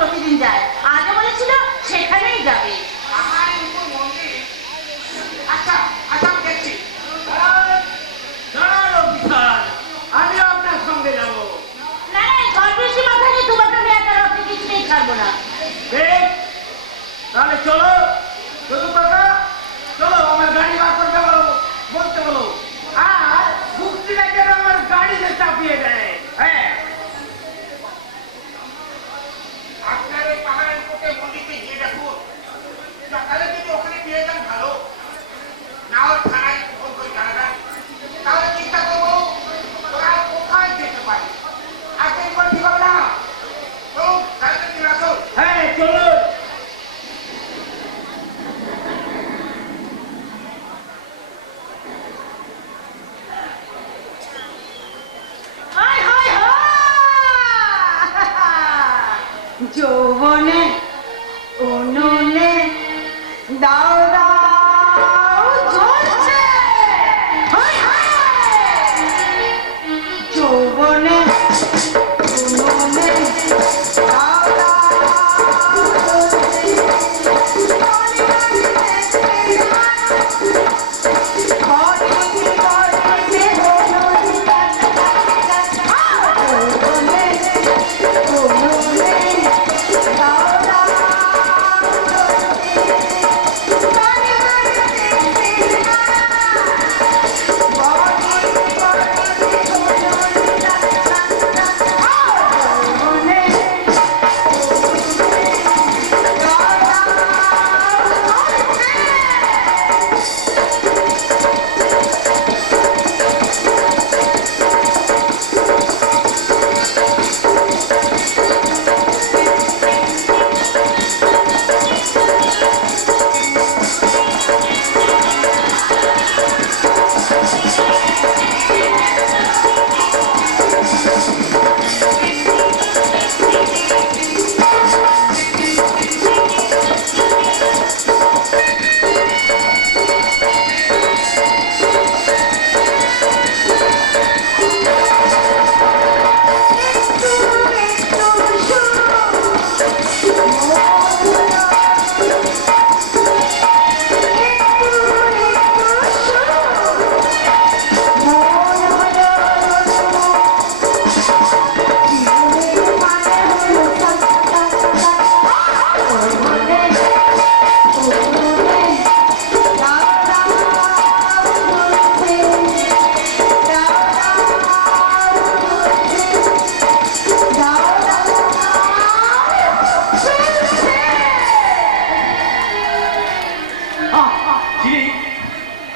প্রতিদিন যায়, আজও বলেছিল সেখানেই যাবে। আচ্ছা আচ্ছা আমি দেখছি। আমি আপনার সঙ্গে যাবো। না না, সর্বশেষ মাথা নিয়ে তোমাকে আমি একা রাখতে কিছুতেই ছাড়বো না। বেশ, তাহলে চলো যদু কাকা, চলো আমার গাড়ি বার করতে বলো, বলতে বলো। আর বুকটিটা যেন আমার গাড়িতে চাপিয়ে দেয়। হ্যাঁ, আপনার ওই পাহাড়ের কোটে মন্দিরকে গিয়ে দেখুন, সকালে যদি ওখানে পেয়ে যান ভালো, না ওর থানায় ফোন করে জানাবেন, তাহলে চিন্তা করবো ওরা কোথায় যেতে পারে। আজকে এবার ঠিক হবে না, চলুন গাড়িতে নিয়ে আসুন। হ্যাঁ চলো। যৌবনে উনুনে দাও দাও জ্বলছে, যৌবনে উনুনে দাও দাও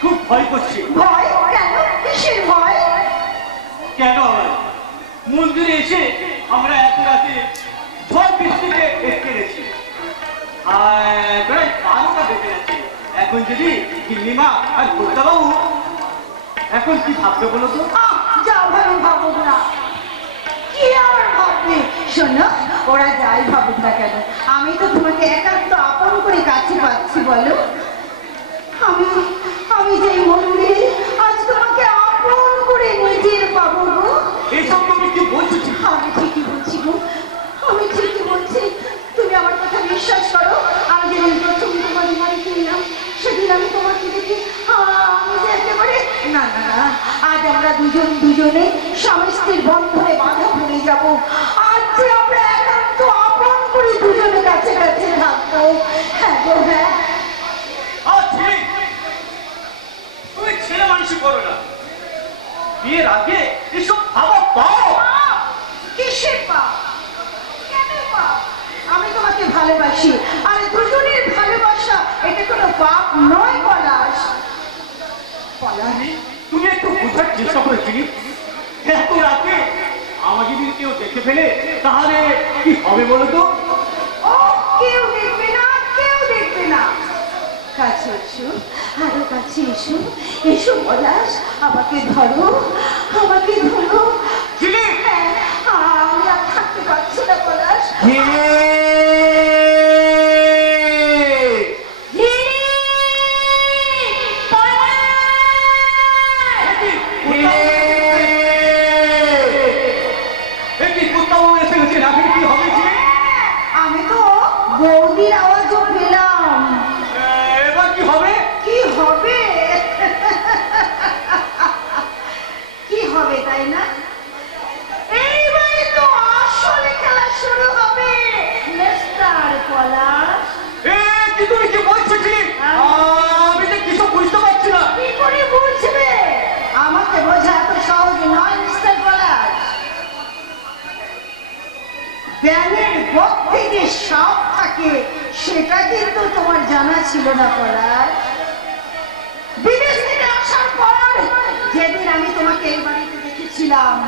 খুব ভয় করছে। ভয় কেন? কিসের ভয়? কেন আবার মন্দিরে এসে আমরা এত রাতে ঝড় বৃষ্টিতে এসে গেছি, আর প্রায় 12টা বেজে গেছে। এখন যদি গিন্নিমা আর কর্তাবাবু এখন কি ভাববে বলো তো? যা ভালো ভাবুক না, কি আর ভাববে? শোনো, ওরা যাই ভাবুক না কেন, আমি তো তোমাকে একান্ত আপন করে কাছে পাচ্ছি। বলো, আমি আমি যে মন্দিরে আজ তোমাকে আপন করে নিজের পাবো গো। এইসব তুমি কি বলছো? আমি ঠিকই বলছি গো, আমি ঠিকই বলছি। তুমি আমার কথা বিশ্বাস করো, আমি যেদিন প্রথম তোমার বাড়িতে এলাম সেদিন আমি তোমাকে দেখি আমি যে একেবারে না না না, আজ আমরা দুজনে স্বামী স্ত্রীর বন্ধনে বাধা পড়ে যাবো। আজ যে আমরা একান্ত আপন করে দুজনে কাছে কাছে থাকবো। হ্যাঁ গো হ্যাঁ। তুমি ছেলে মানুষই করো না, বিয়ের আগে এসব ভাবা পাও? কিসের পাপ? কেন পাপ? আমি তোমাকে ভালোবাসি, আর দুজনের ভালোবাসা এটা কোনো পাপ নয়। পলাশ, তুমি একটু বোঝার চেষ্টা করেছি। এত রাতে আমাকে যদি কেউ দেখে ফেলে তাহলে কি হবে বলো তো? ও কেউ দেখবে না, কেউ দেখবে না। কাছে এসো, আরো কাছে এসো, এসো পলাশ, আমাকে ধরো, আমাকে ধরো। হ্যাঁ, আমি আর থাকতে পারছি না পলাশ। আমি হবে, তাই না? এইবারে তো আসলে খেলা শুরু হবে মিস্টার পলাশ। কি তুমি কি বলছো কি? আমি তো কিছু বুঝতে পারছি না। কি করে বুঝবে? আমাকে বোঝা এত সহজ নয় মিস্টার পলাশ। ব্যাঙের বক্ষে যে সাপ থাকে সেটা কিন্তু তোমার জানা ছিল না পলাশ। বিদেশ থেকে আসার পর যেদিন আমি তোমাকে এই বাড়িতে দেখেছিলাম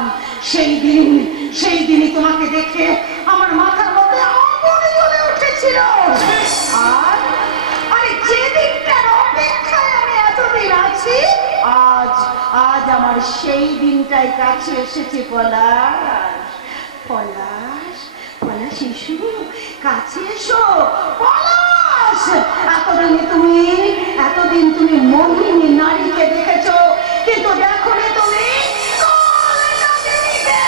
সেই দিনই তোমাকে দেখে আমার মাথার মধ্যে আগুন জ্বলে উঠেছিল। আর আরে যে দিনটার অপেক্ষায় আমি এতদিন আছি, আজ আমার সেই দিনটাই কাছে এসেছে পলাশ। পলাশ, পলাশ শিশু কাছে এসো। পলাশ, এতদিন তুমি মোহিনী নারীকে দেখেছো, কিন্তু দেখো নি তুমি কলকাতিনীকে।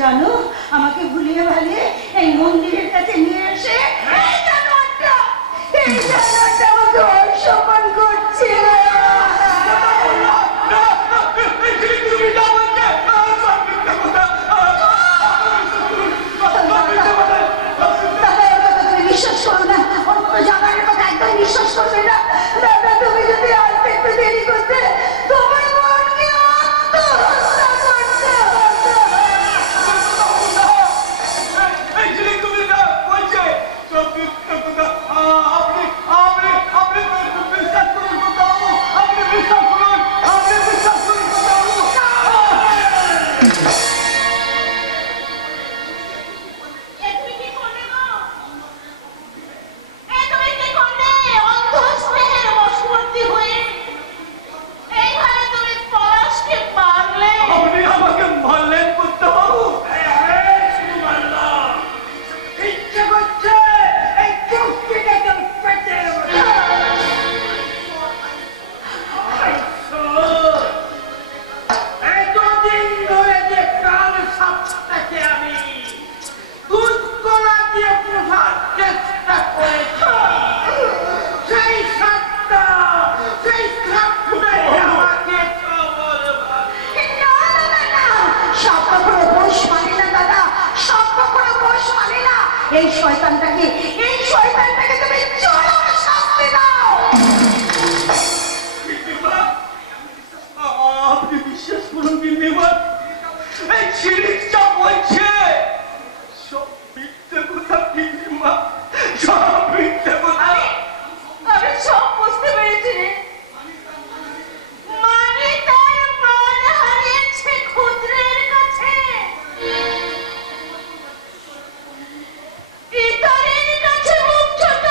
জানো, আমাকে ভুলিয়ে ভালিয়ে এই মন্দিরের কাছে নিয়ে এসে এই জানোয়ারটা আমাকে অসম্মান করছে। বিশ্বাস করো না, ওর কোনো জানোয়ারের কথা একদম বিশ্বাস করবে না। দাদা, তুমি যদি আসতে একটু দেরি করতে তোমার মনকে আত্মহত্যা করতে হতো। এই শয়তানটাকে তুমি চরম শাস্তি দাও। আপনি বিশ্বাস করুন গিন্নিমা, এই ছিরিকটা বলছে সব মিথ্যে কথা। গিন্নিমা, সব মিথ্যে কথা। আমি সব বুঝতে পেরেছি। মানে তার প্রাণ হারিয়েছে ক্ষুদ্রের কাছে, ইতরের কাছে মুখ ছোট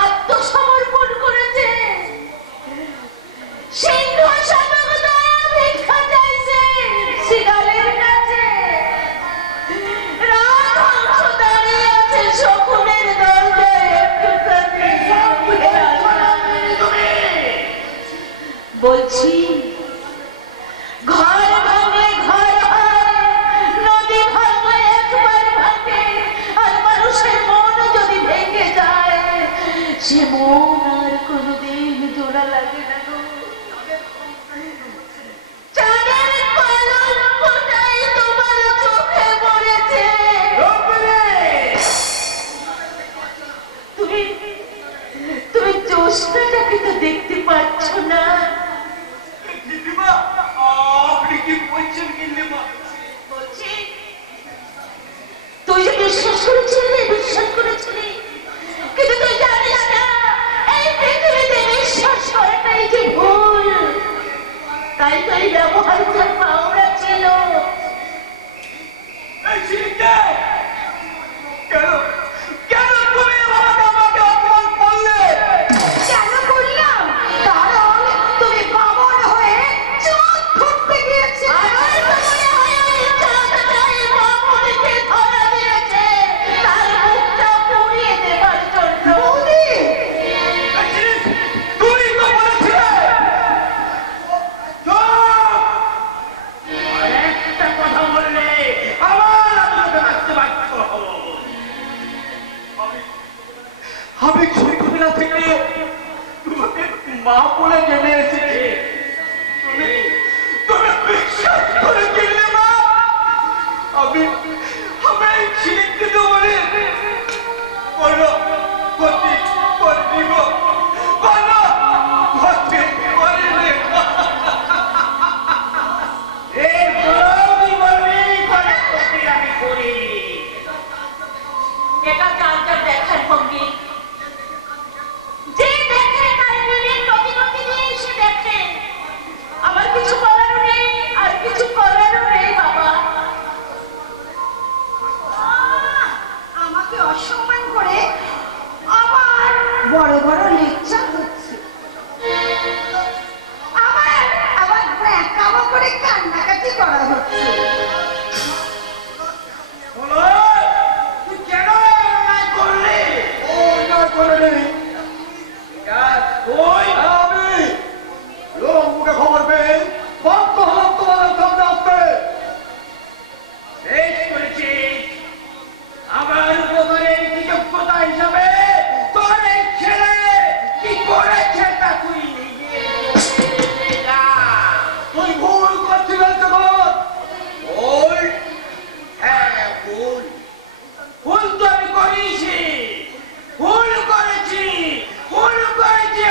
আত্মসমর্পণ করেছে। সিংহ শাবক দয়া ভিক্ষা চাইছে শিকারের কাছে। রাজহংস দাঁড়িয়ে আছে শকুনের দরজায় একটুখানি। বলছি, ঘর ভাঙলে ঘর হয়, নদী ভাঙলে একবার ভাঙে, আর মানুষের মন যদি ভেঙে যায় সে মন আর কোনোদিন জোড়া লাগে না গো। চাঁদের কলঙ্কটাই তোমার ব্যবহার যে পাওনা ছিল। এই ছিলিকে কেন কেন তুমি আমাকে অপমান করলে? কেন করলাম? কারণ তুমি বামন হয়ে চোখ খুঁজতে গিয়েছিলে। বামনকে ধরা দিয়েছে তার মুখটা পুড়িয়ে দেবার জন্য। তুমি তো বলেছিলে একটা কথা বললে আবার আমি তোকে মারতে বাধ্য হব। আমি ছোটবেলা থেকে তোমাকে মা বলে জেনে এসেছি। তুমি তুমি বিশ্বাস করে কিনলে মা। আমি এই ছিলিকে তো বলি বলো ক্ষতি করে দিব, বলো ক্ষতি করে দিব। তুই বলবি কোনো ক্ষতি আমি করি। এটা যার যার দেখার ভঙ্গি। যে দেখে তার নিজের প্রতিপত্তি নিয়ে এসে দেখে। আমার কিছু বলারও নেই, আর কিছু করারও নেই বাবা। আমাকে অসম্মান করে আবার বড় বড় লেকচার হচ্ছে। আবার ব্যাকামো করে কান্নাকাটি করা হচ্ছে। বলো তুই কেন অন্যায় করলি? ও না করে ওই আমি লোক মুখে খবর পেয়ে বাধ্য হলাম তোমাদের সামনে আসতে। বেশ করেছিস। আমার উপকারের কৃতজ্ঞতা হিসাবে তোর এই ছেলে কি করেছে তা তুই নিজে দেখে যা। তুই ভুল করছিলেন যখন। ভুল? হ্যাঁ ভুল। ভুল তো আমি করেছি। ভুল করেছি। ভুল করেছি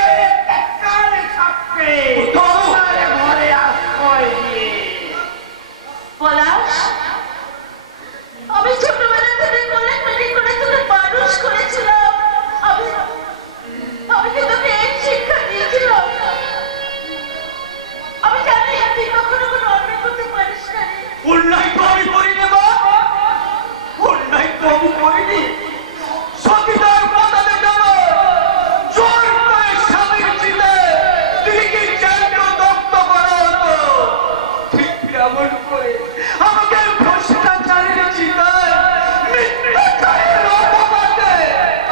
একটা কানে থাকবে ঘরে আশ্রয় দিয়ে। পলাশ, আমি ছোটবেলা থেকে কোলে করে তোকে মানুষ করেছিলাম। আমি কি তোকে এই শিক্ষা দিয়েছিলাম? আমি জানি তুই কখনো কোনো অন্যায় করতে পারিস না রে। অন্যায় তো আমি করিনি মা, অন্যায় তো আমি করিনি। সতীদার মাতালে কেন জোর করে স্বামীর ছিলে স্ত্রীকে জ্যান্ত দগ্ধ করা হতো। ঠিক এমন করে আমাকে ভ্রষ্টাচারের চিতায় মিথ্যাচারের অপবাদে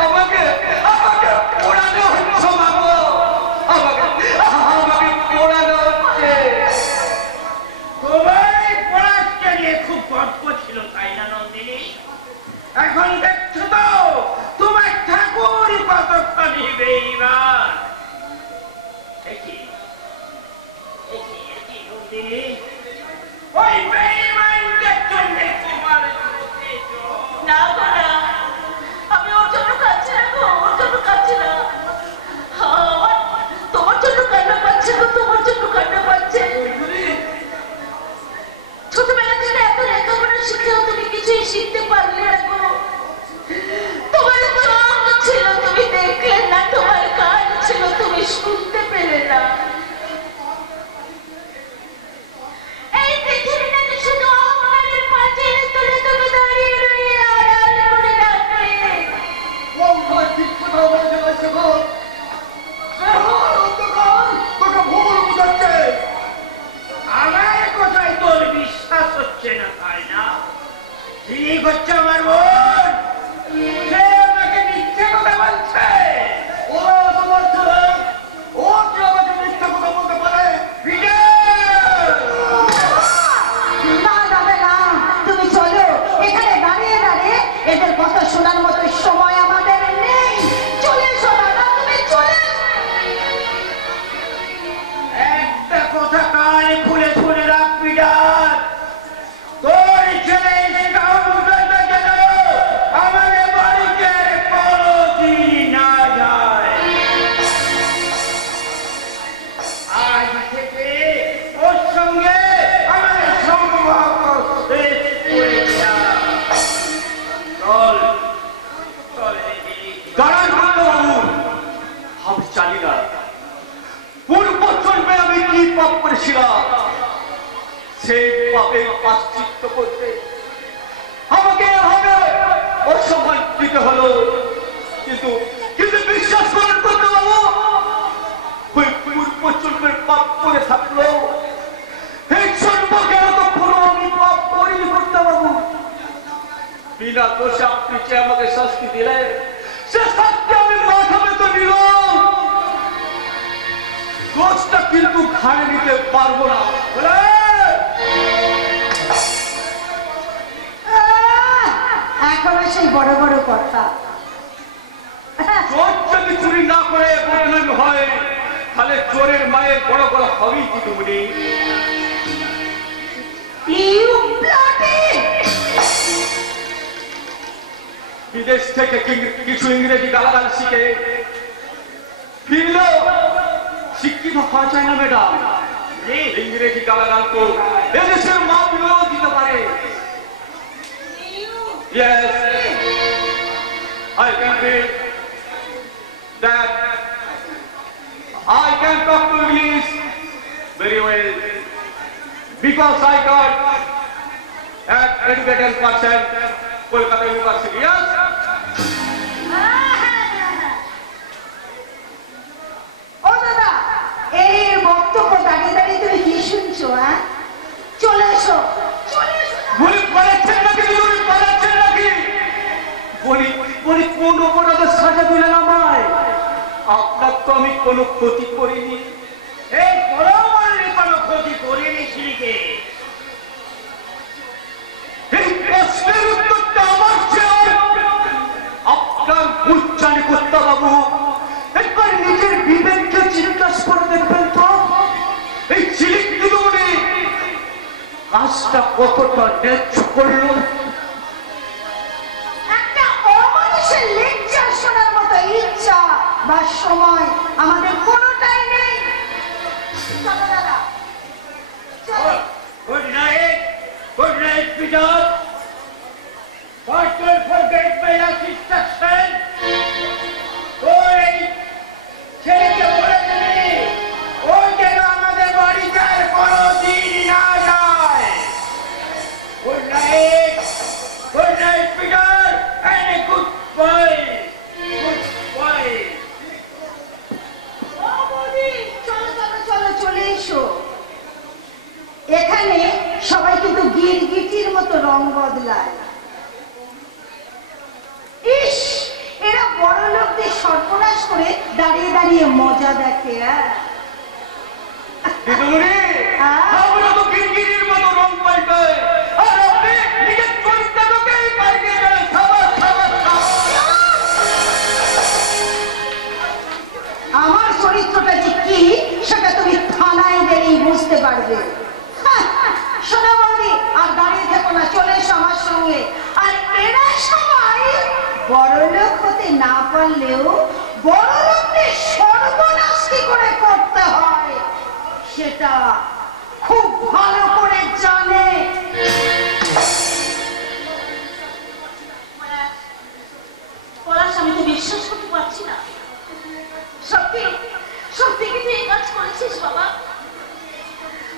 আমাকে আমাকে পোড়ানো হচ্ছে বাবু। আমাকে পোড়ানো হচ্ছে। তোমার এই পলাশকে নিয়ে খুব গর্ব ছিল তাই না নন্দিনী? এখন দেখছো তো তোমার ঠাকুর কতটা নিবে এইবার। একই নন্দিনী ওই বেঈমানদের জন্য তোমার চোখে জল। না গো না, আমি ওর জন্য কাঁদছি না গো, ওর জন্য কাঁদছি না। আমার তোমার জন্য কান্না পাচ্ছে গো, তোমার জন্য কান্না পাচ্ছে। ছোটবেলা থেকে এত লেখাপড়া শিখেও তুমি কিছুই শিখতে পারলে না গো। তোমার চোখ ছিল তুমি দেখলে না, তোমার কান ছিল তুমি শুনতে পেলে না। এই পৃথিবীটাকে শুধু অহংকারের পাঁচিলে তুলে তুমি দাঁড়িয়ে রইলে আড়াল করে রাখলে। অন্ধকার ঠিক কথা বলেছে বলছে গো। এখন অন্ধকার তোকে ভুল বুঝাচ্ছে। আমার কথায় তোর বিশ্বাস হচ্ছে না তাই না? তিনি হচ্ছে আমার বোন। সে আমাকে মিথ্যে কথা বলছে। ও তোমার ছেলে, ও কি আমাকে মিথ্যা কথা বলতে পারে? না যাবে না, তুমি চলো। এখানে দাঁড়িয়ে দাঁড়িয়ে এদের কথা শোনার মতো সময় আমাদের নেই। চলে এসো দাদা, তুমি চলে এসো। একটা কথা কানে খুলে শুনে রাখবি ডাক। তোর ছেলে স্কাউটটা যেন প্রায়শ্চিত্ত করতে আমাকে এভাবে অসম্মান দিতে হলো। কিন্তু কিন্তু বিশ্বাস করেন করতে বাবু, ওই পূর্ব জন্মের পাপ করে থাকলো এই জন্মকে এতক্ষণ আমি পাপ করিনি করতে বাবু। বিনা দোষে আপনি যে আমাকে শাস্তি দিলে সে শাস্তি আমি মাথা পেতে নিল, দোষটা কিন্তু ঘাড়ে নিতে পারবো না। এখনো সেই বড় বড় কথা। চোর যদি চুরি না করে বদনামি হয় তাহলে চোরের মায়ের বড় বড় হবেই কি তুমি? বিদেশ থেকে কিছু ইংরেজি গালাগাল শিখে ফিরলেও শিক্ষিত হওয়া যায় না ম্যাডাম। ইংরেজি গালাগাল তো এদেশের মা বিলেও দিতে পারে। Yes, I can feel that I can talk to English very well because I got an educated person, Kolkata University. Yes. ও দাদা, এর বক্তব্য দাঁড়িয়ে দাঁড়িয়ে তুমি কি শুনছো? হ্যাঁ, চলে এসো, চলে এসো। বলি পালাচ্ছেন নাকি? বলি পালাচ্ছেন নাকি? বলি বলি কোন অপরাধের সাজা দিলেন আমায়? আপনার তো আমি কোনো ক্ষতি করিনি। এই পরমাণু কোনো ক্ষতি করিনি ছিলিকে। এই প্রশ্নের উত্তরটা আমার চেয়ে আপনার বুঝানি কর্তা বাবু একবার নিজের বিবেককে জিজ্ঞাসা করে দেখবেন তো, এই ঝিলিক দিদিমণি কাজটা কতটা ন্যায্য করলো? একটা অমানুষের লেকচার শোনার মতো ইচ্ছা বা সময় আমাদের কোনোটাই নেই। চলো দাদা, চলো। Good night, Peter. Don't forget my last instruction. ওই ছেলেকে বলে দিবি, ওই যেন আমাদের বাড়িতে আর কোনোদিন না যায়। Good night, Peter, and a goodbye. Goodbye. ও বৌদি, চলো চলো চলো, চলে এসো। এখানে সবাই কিন্তু গিরগিটির মতো রং বদলায়। ইস, এরা বড় লোকদের সর্বনাশ করে দাঁড়িয়ে দাঁড়িয়ে মজা দেখে। দিদিমণি আমরা তো গিরগিটির মতো রং পাল্টায়, আর আপনি নিজের চরিত্রটাকেই পাল্টিয়ে গেলেন। সাবাস সাবাস সাবাস। আমার চরিত্রটা যে কি সেটা তুমি থানায় গেলেই বুঝতে পারবে। শোনো বৌদি, আর দাঁড়িয়ে থেকো না, চলে এসো আমার সঙ্গে। আর এরা সবাই বড় লোক হতে না পারলেও বড় লোকদের সর্বনাশ কি করে করতে হয় সেটা খুব ভালো করে জানে। পলাশ, আমি তো বিশ্বাস করতে পারছি না। সত্যি সত্যি কি তুই এই কাজ করেছিস বাবা?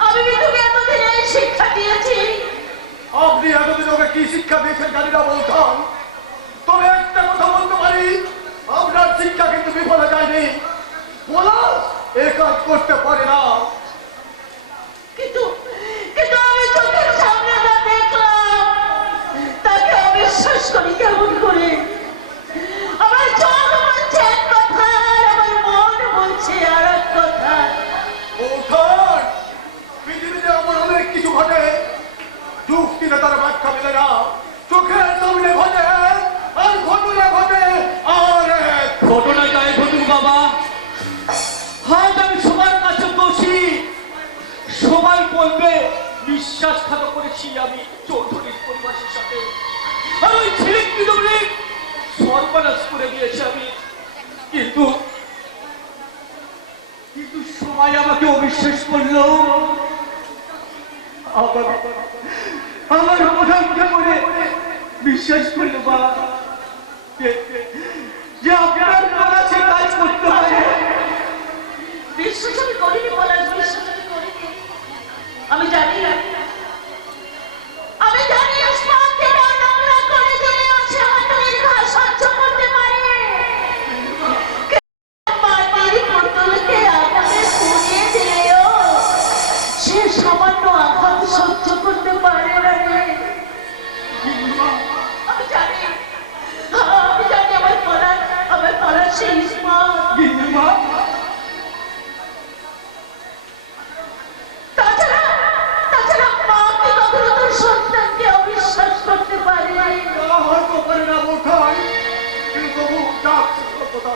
আমি কি তোকে এতদিন এই শিক্ষা দিয়েছি? আপনি এতদিন ওকে কি শিক্ষা দিয়েছেন জানি না বলতাম, তবে একটা কথা বলতে পারি, আপনার শিক্ষা কিন্তু বিফলে যায়নি। পলাশ এ কাজ করতে পারে না। কিন্তু কিন্তু আমি চোখের সামনে যা দেখলাম তাকে অবিশ্বাস করি কেমন করে? আমার চোখ বলছে এক কথা, আর আমার মন বলছে আর এক কথা। ওঠান, পৃথিবীতে এমন অনেক কিছু ঘটে যুক্তিতে তার ব্যাখ্যা মেলে না। চোখের সামনে ঘটে আর ঘটনা ঘটে, আর ঘটনা যায় ঘটুক বাবা। আজ আমি সবার কাছে দোষী, সবাই বলবে বিশ্বাসঘাত করেছি আমি চৌধুরীর পরিবারের সাথে, আর ওই ছেলে দিদিমণি সর্বনাশ করে দিয়েছে আমি। কিন্তু কিন্তু সবাই আমাকে অবিশ্বাস করলো। আমার প্রধানকে বলে বিশ্বাস করলো বা যে আপনার বলা সে কাজ করতে পারে। বিশ্বাস আমি করিনি পলাশ, বিশ্বাস আমি করিনি। আমি জানি না সেই ইসমাত। গিন্নিমা, তাছাড়া মা কি কখনো তোর সন্তানকে অবিশ্বাস করতে পারে? হয়তো পারে না বোঠাই, কিন্তু তবু ডাকছে কথা।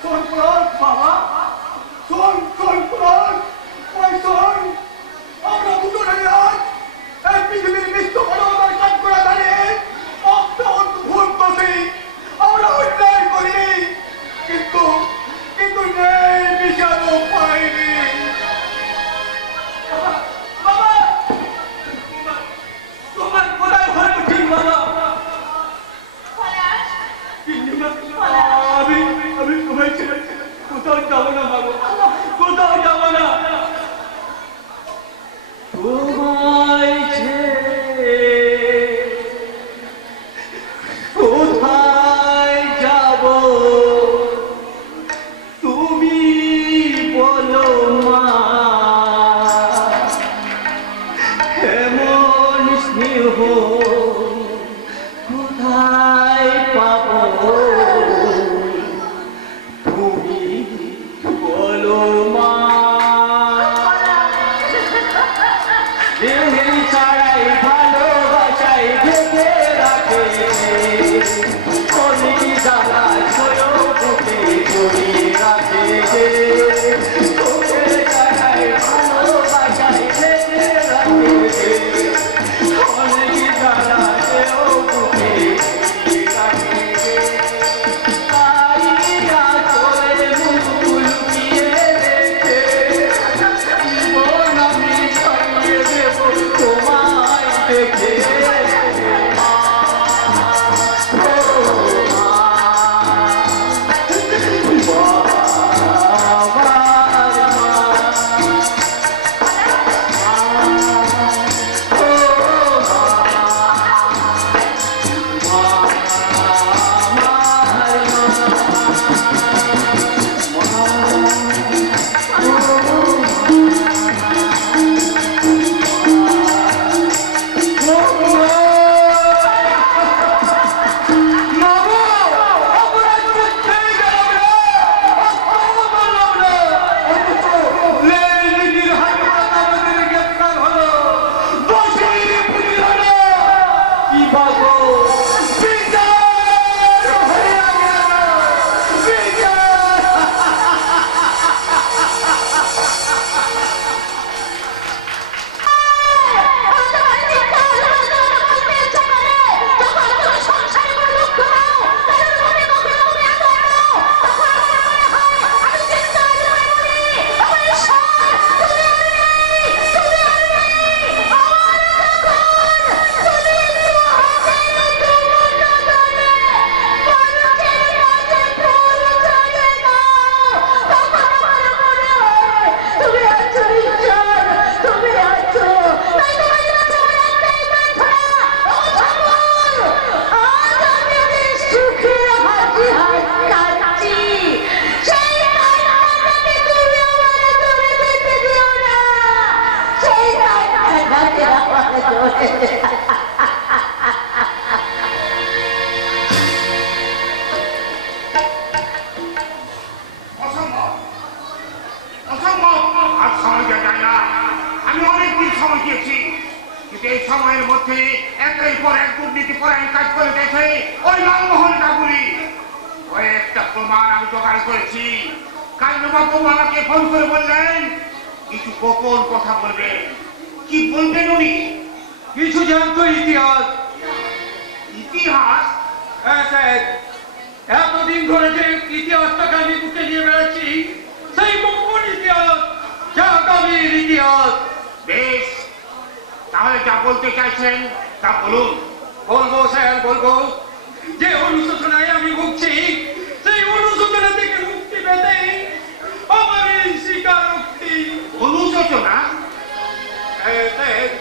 শোন পুরাণ বাবা, শোন পুরাণ, ওই শোন, আমরা দুজনে আজ এই পৃথিবীর মৃত্যু মানবতার কাজ করে দাঁড়িয়ে একটা অদ্ভুত দোষী আমরা অন্যায় করি, কিন্তু নেই বিচারও পাইনি। বাবা, তোমার কোথায় হয়তো ঠিক বাবা। আমি তোমায় ছেড়ে কোথাও যাবো না বাবা, কোথাও যাবো না। তোমায় ছেড়ে কোথায় যাব তুমি বলো মা, এমন স্নেহ কোথায় পাবো তুমি বলো মা। দেহের ছাড়াই ভালোবাসাই ঢেকে রাখে, অনেক জ্বালা ছয় বুকে জড়িয়ে রাখে, চোখের ছাড়াই ভালোবাসাই ঢেকে রাখে, অনেক জ্বালা ছয় বুকে জড়িয়ে রাখে। আইয়া চলে মুখ লুকিয়ে রেখে, জীবন আমি ছাড়িয়ে দেব তোমায় দেখে। মা, ও মা, আমার মা, ও মা, অসম্ভব, অসম্ভব, আর সময় দেওয়া যায় না। আমি অনেকদিন সময় দিয়েছি, কিন্তু এই সময়ের মধ্যে একের পর এক দুর্নীতি পরায়ণ কাজ করে গেছে ওই লালমোহন ডাকুরি। ওই একটা প্রমাণ আমি জোগাড় করেছি। কাল নবাবু আমাকে ফোন করে বললেন কিছু গোপন কথা বলবেন। কি বলবেন উনি? কিছু জানতো ইতিহাস। ইতিহাস? হ্যাঁ স্যার, এতদিন ধরে যে ইতিহাসটাকে আমি বুকে নিয়ে বেড়াচ্ছি, সেই গোপন ইতিহাস, জাহাঙ্গীর ইতিহাস। বেশ, তাহলে যা বলতে চাইছেন তা বলুন। বলবো স্যার, বলবো। যে অনুশোচনায় আমি ভুগছি, সেই অনুশোচনা থেকে মুক্তি পেতে আমার এই স্বীকারোক্তি। অনুশোচনা?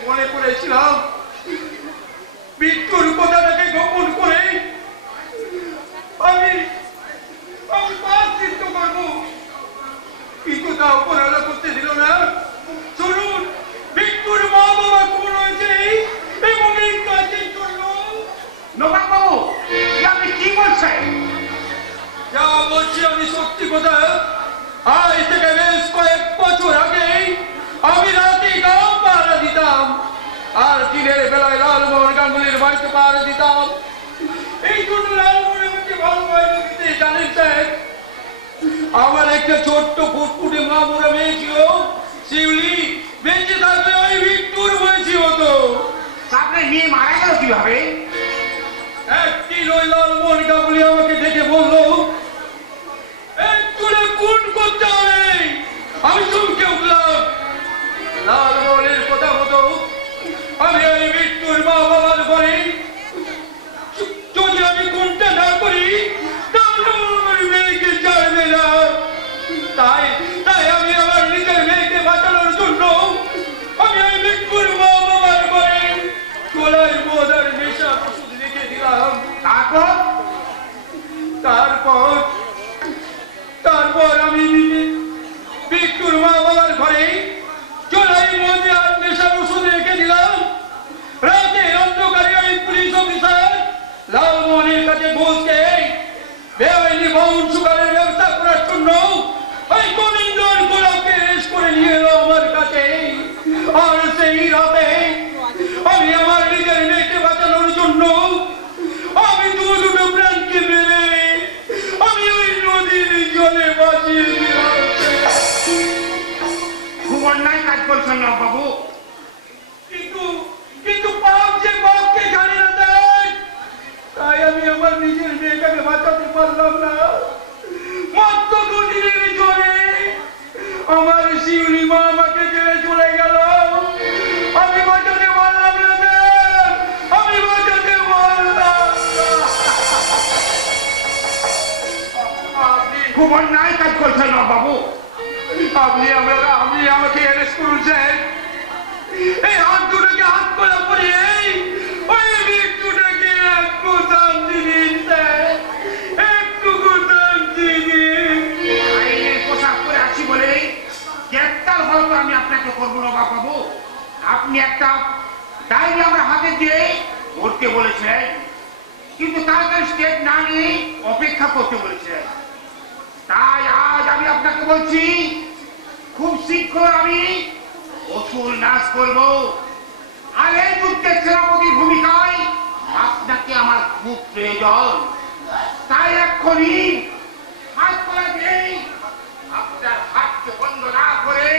মনে করেছিলাম মৃত্যুর কথাটাকে গোপন করে আমি প্রায়শ্চিত্ত করবো, কিন্তু তা উপরালা করতে দিল না। শুনুন, মৃত্যুর মা বাবা কোন হয়েছে এবং এই কাজের জন্য। নবাব বাবু, আপনি কি বলছেন? সত্যি কথা, আজ থেকে বেশ কয়েক বছর আগে আমি রাতে গাঁও পাহারা দিতাম আর দিনের বেলায় লালমোহন গাঙ্গুলির বাড়িতে পাহারা দিতাম। এই জন্য লালমোহন আমাকে ভালো বাড়ি দিতে জানেন স্যার। আমার একটা ছোট্ট ফুটফুটে মা বুড়া মেয়ে ছিল, শিউলি। বেঁচে থাকলে ওই মৃত্যুর বয়সী হতো। আপনার মেয়ে মারা গেল কিভাবে? একদিন ওই লালমোহন গাঙ্গুলি আমাকে দেখে বললো, চুলে খুন করতে হবে। আমি চমকে উঠলাম। লালমোহনের কথা মতো আমি ওই মৃত্যুর মা বাবার ঘরে, যদি আমি খুনটা না করি তাহলে আমার মেয়েকে ছাড়বে না। তাই তাই আমি আমার নিজের মেয়েকে বাঁচানোর জন্য আমি ওই মৃত্যুর মা বাবার ঘরে গলায় মদ আর নেশা ওষুধ রেখে দিলাম। তারপর তারপর তারপর আমি মৃত্যুর মা বাবার ঘরে চলাই মদে আর নেশার ওষুধ রেখে দিলাম। রাতে অন্ধকারে ওই পুলিশ অফিসার লালমোহনের কাছে ঘুষকে বেআইনি বাউন সুগারের ব্যবস্থা করার জন্য ওই গোবিন্দর গোলাপকে রেস্ট করে নিয়ে এলো আমার কাছে। আর সেই রাতে আমি আমার নিজের মেয়েকে বাঁচানোর জন্য আমি দুটো প্রাণকে মেরে আমি ওই নদীর জলে বাঁচিয়ে দিলাম। খুব অন্যায় কাজ করছেন না বাবু। কিন্তু কিন্তু পাপ যে বাপকে জানে না দেন, তাই আমি আমার নিজের মেয়েটাকে বাঁচাতে পারলাম না। মাত্র দুদিনের জলে আমার শিউলি মা আমাকে ছেড়ে চলে গেল। আমি বাঁচাতে পারলাম না দেন, আমি বাঁচাতে পারলাম না। খুব অন্যায় কাজ করছেন না বাবু। আপনি আমাকে অ্যারেস্ট করুন স্যার। এই হাত দুটোকে হাত করা পরে ওই মৃত্যুটাকে একটু শান্তি দিন স্যার, একটু শান্তি দিন। আইনের পোশাক পরে আছি বলে গ্রেপ্তার হয়তো আমি আপনাকে করবো না বাবু। আপনি একটা ডায়েরি আমার হাতে দিয়ে পড়তে বলেছিলেন, কিন্তু তাড়াতাড়ি স্টেপ না নিয়ে অপেক্ষা করতে বলেছিলেন। তাই আজ আমি আপনাকে বলছি, খুব শীঘ্র আমি অসুর নাশ করব। আর এই যুদ্ধে সেনাপতির ভূমিকায় আপনাকে আমার খুব প্রয়োজন। তাই এক্ষুনি হাত করা দিয়েই আপনার হাতকে বন্ধ না করে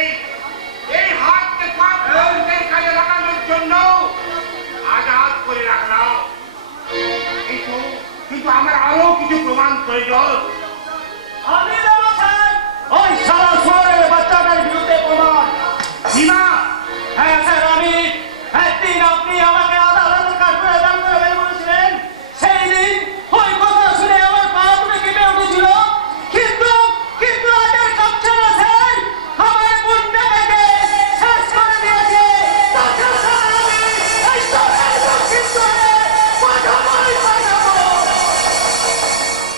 এই হাতকে পাপ কাজে লাগানোর জন্য আজাদ করে রাখলাম। কিন্তু আমার আরো কিছু প্রমাণ প্রয়োজন। আপনি দেবো স্যার ওই সারা শহরের বাচ্চাটার বিরুদ্ধে প্রমাণ। সীমা, হ্যাঁ স্যার, আমি একদিন আপনি আমাকে আদালতের কাছে দান করে বলেছিলেন, সেই দিন ওই কথা শুনে আমার পা দুটো কেঁপে উঠেছিল। কিন্তু কিন্তু আজের কাঁপছে না স্যার, আমার বুনটা বেঁধে শেষ করে দিয়েছে। তাছাড়া স্যার আমি এই শহরের দক্ষিণ শহরে পাঠাবোই পাঠাবো।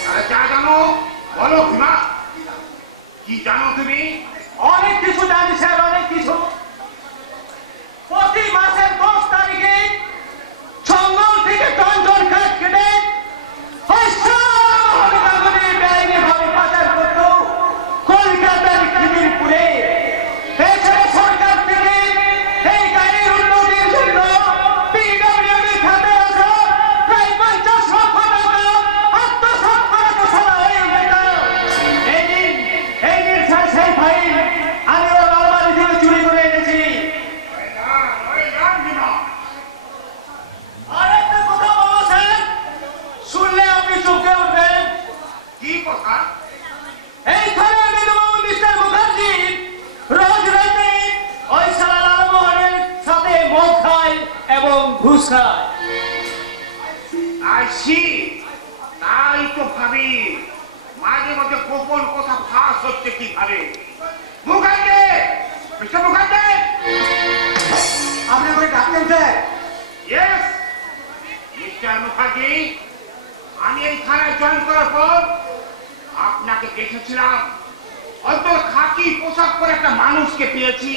আরে যা জানো বলো ভীমা, কি জানো তুমি? অনেক কিছু জানি স্যার, অনেক কিছু। প্রতি মাসের 10 তারিখে জঙ্গল থেকে টন কাঠ কেটে ওই সব গাগুলি বেআইনিভাবে পাচার করতো কলকাতার খিদিরপুরে। এছাড়া সরকার থেকে এই গাড়ির উন্নতির জন্য পিডব্লিউডি খাতে আসা প্রায় 50 লক্ষ টাকা আত্মসাৎ করে বসানো হয়ে যেত। এই দিন স্যার সেই ফাইল আমি ওর আলমারি থেকে চুরি করে এনেছি। ভীমা, আরেকটা কথা বলবো স্যার, শুনলে আপনি চমকে উঠবেন। কি কথা? এইখানে বিধুবাবু মিস্টার মুখার্জি রোজ রাতে ওই সারা লালমোহনের সাথে মদ খায় এবং ঘুষ খায়। আইসি, তাই তো ভাবি মাঝে মধ্যে গোপন কথা ফাঁস হচ্ছে কিভাবে। মুখার্জি, মিস্টার মুখার্জি। আপনি আমাকে ডাকতেন স্যার? ইয়েস মিস্টার মুখার্জি, আমি এই থানায় জয়েন করার পর আপনাকে দেখেছিলাম। অন্তত খাকি পোশাক পরে একটা মানুষকে পেয়েছি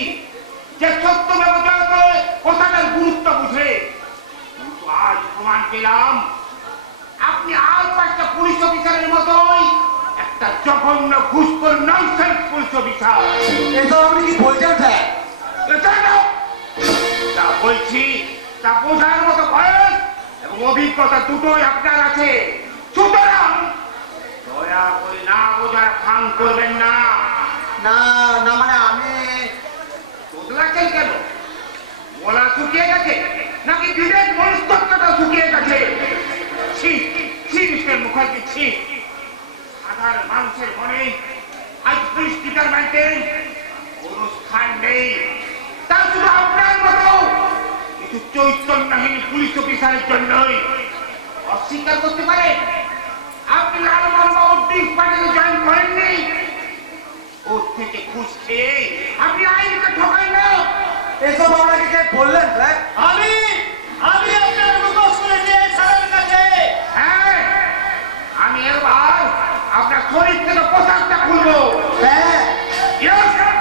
যে সত্য ব্যবহার করে কথাটার গুরুত্ব বুঝে। কিন্তু আজ প্রমাণ পেলাম আপনি আর 5টা পুলিশ অফিসারের মতোই একটা একটা জঘন্য ঘুষখোর ননসেন্স পুলিশ অফিসার। এসব আপনি কি বলছেন স্যার? এটা না, যা বলছি তা বোঝার মতো বয়স এবং অভিজ্ঞতা দুটোই আপনার আছে। সুতরাং দয়া করে না বোঝার ভান করবেন না। না না মানে আমি বদলাচ্ছেন কেন? গলা শুকিয়ে গেছে নাকি বিবেক মনস্তত্ত্বটা শুকিয়ে গেছে? ছি ছি মিস্টার মুখার্জি, ছি। সাধারণ মানুষের মনে আজ পুলিশ ডিপার্টমেন্টের কোনো স্থান নেই। তা শুধু আপনার মতো কিছু চৈতন্যহীন পুলিশ অফিসারের জন্যই। অস্বীকার করতে পারেন আপনি লালমোহন বাবুর ডিস পার্টিতে জয়েন করেননি? ওর থেকে ঘুষ খেয়ে আপনি আইনকে ঠকাই না। এসব আপনাকে কে বললেন স্যার? আমি আপনার মুখোশ করেছি স্যারের কাছে। হ্যাঁ, আমি এবার আপনার শরীর থেকে পোশাকটা খুলবো। Sir Yes, sir.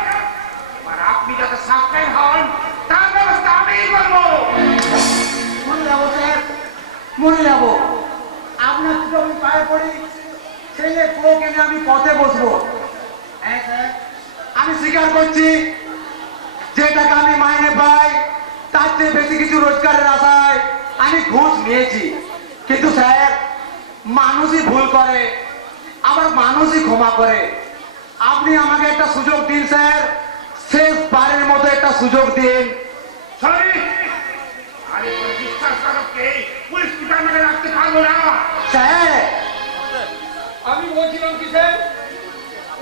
এবার আপনি যাতে সাসপেন্ড হন তার ব্যবস্থা আমিই করবো। মনে যাবো স্যার, মনে যাবো। আপনার তো আমি পায়ে পড়ি, ছেলে বউকে নিয়ে আমি পথে বসবো। হ্যাঁ স্যার, আমি স্বীকার করছি যে টাকা আমি মাইনে পাই তার চেয়ে বেশি কিছু রোজগারের আশায় আমি ঘুষ নিয়েছি। কিন্তু স্যার, মানুষই ভুল করে, আবার মানুষই ক্ষমা করে। আপনি আমাকে একটা সুযোগ দিন স্যার, শেষবারের মতো একটা সুযোগ দিন। সরি, আমি কোনো বিশ্বাসঘাতককে পুলিশ ডিপার্টমেন্টে রাখতে পারবো না। স্যার আমি বলছিলাম কি স্যার,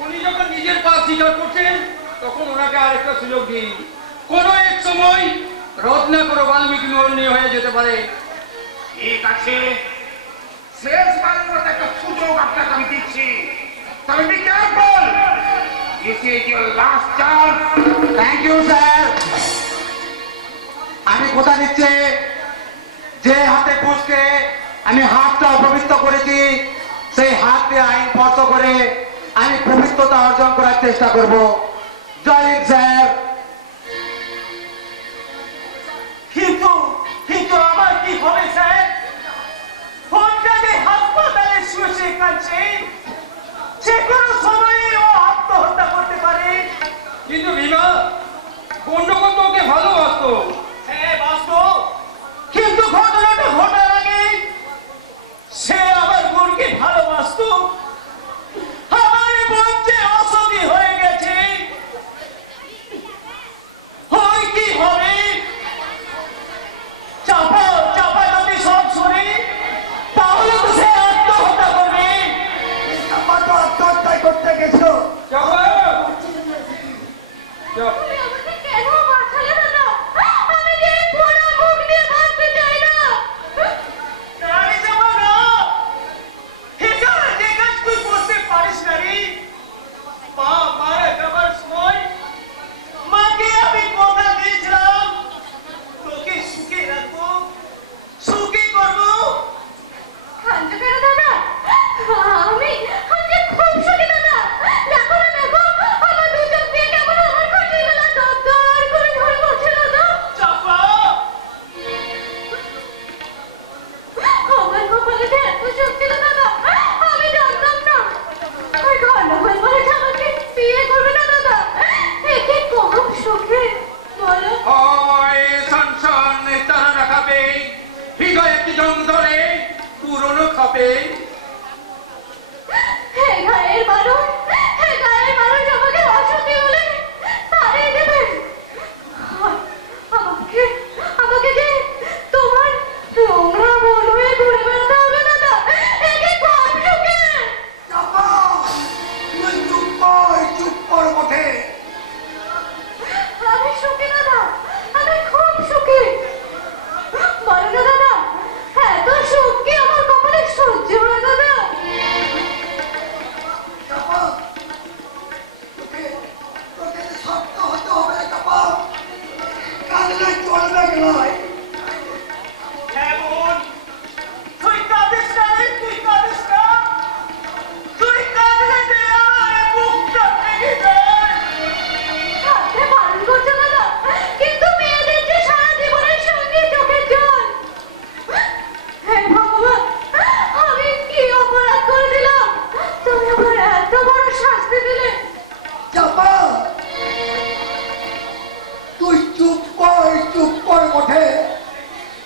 উনি যখন নিজের কাজ স্বীকার করছেন তখন ওনাকে আরেকটা সুযোগ দিন। কোনো এক সময় রত্নাকর বাল্মীকি নন্দিনী হয়ে যেতে পারে। ঠিক আছে, শেষবারের মতো একটা সুযোগ আপনাকে আমি দিচ্ছি, তবে be careful. This is your last chance. Thank you sir. আমি কথা দিচ্ছি, যে হাতে ঘুষকে আমি হাতটা অপবিত্র করেছি সেই হাত দিয়ে আইন স্পর্শ করে আমি পবিত্রতা অর্জন করার চেষ্টা করব। জয় হিন্দ স্যার। কিন্তু আমার কি হবে স্যার? ফোনটাকে হাসপাতালে শুয়ে কাছে, যে কোনো সময়ে ও আত্মহত্যা করতে পারে। কিন্তু বিমা গন্ডগোল তো ওকে ভালোবাসতো। হ্যাঁ বাস্তব, কিন্তু ঘটনাটা ঘটার আগে সে আমার বোনকে ভালোবাসতো। আমার বোন যে অসতী হয়ে গেছে, হয় কি হবে? চাপা চাপা যদি সব শুনে তাহলে তো সে আত্মহত্যা করবে। আমার তো আত্মহত্যাই করতে গেছিল। চাপা, চাপ। তুমি আমাকে কেন বাঁচালে দাদা? আমি যে পুরো মুখ দিয়ে ভাবতে চাই না। আরে যাবো না, এখানে যে কাজ তুই করতে পারিস না রে। মা মারা যাবার সময় মাকে আমি কথা দিয়েছিলাম তোকে সুখে রাখবো, সুখী করবো। কাঁদছো কেন দাদা? আমি যে খুব সুখী দাদা। দেখো না, দেখো আমার দু চোখ দিয়ে কেমন আমার কটিগুলো দরদর করে ঝরে পড়ছে দাদা। চাপা, আমার কপালে যে এত সুখ ছিল দাদা, আমি জানতাম না। ওই গন্ডগোল বলেছে আমাকে বিয়ে করবে না দাদা। একে কম সুখে বলো। হয় সনসন তারা রাখাবে, হৃদয়ে কি জং ধরে পুরনো খাবে। হে গায়ের মানুষ আমাকে অসুখী হলে তাড়িয়ে দেবে। আমাকে যে তোমার নোংরা মন হয়ে ঘুরে বেড়াতে হবে দাদা। একে কম সুখে। চুপ কর বটে। আমি সুখী দাদা, আমি খুব সুখী। বলো না দাদা, এত সুখ কি আমার কপালে সহ্য হয় না চাপা, তুই চুপ কর ওঠে,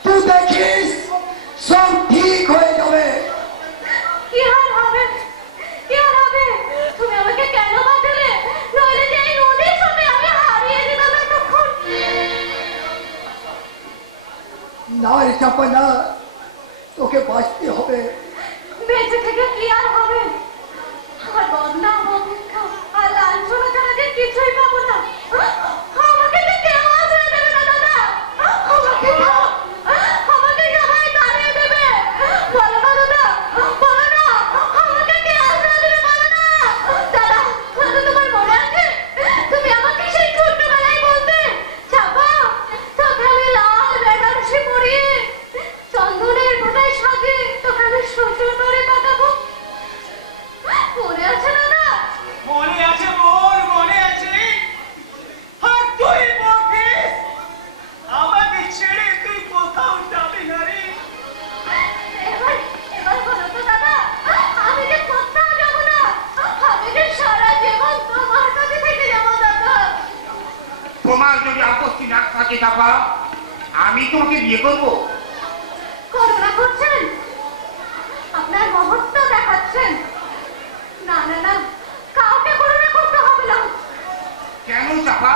তুই দেখিস সব ঠিক হয়ে যাবে। কি আর হবে, কি আর হবে? তুমি আমাকে কেন বাঁচালে? নইলে যে এই নদীর সাথে আমি হারিয়ে যেতাম এতক্ষণ। না রে চাপা না, তোকে বাঁচতে হবে। বেঁচে থেকে কি আর হবে? আর বদনাম অপেক্ষা আর লাঞ্ছনা ছাড়া যে কিছুই পাবো না। আমাকে যে কেউ আশ্রয় দেবে না দাদা। আমাকে সবাই তাড়িয়ে দেবে। বলো না দাদা, বলো না, আমাকে কে আশ্রয় দেবে বলো না। দাদা, তোমার মনে আছে? তুমি আমাকে সেই ছোট্টবেলায় বলতে, চাপা তোকে আমি লাল বেনারসি পরিয়ে চন্দনের ফোঁটায় সাজিয়ে তোকে আমি শ্বশুর করে পাঠাবো। মনে আছে দাদা? মনে আছে মোর, মনে আছে। আর তুই বলছিস আমাকে ছেড়ে তুই কোথাও যাবি না রে। এবার বলো তো দাদা, আমি যে কোথাও যাবো না, আমি যে সারা জীবন তোমার কাছে থেকে যাবো দাদা। তোমার যদি আপত্তি না থাকে চাপা, আমি তোমাকে বিয়ে করবো। করুণা করছেন, আপনার মহত্ব দেখাচ্ছেন। না না না, কাউকে করুণা করতে হবে না। কেন চাপা?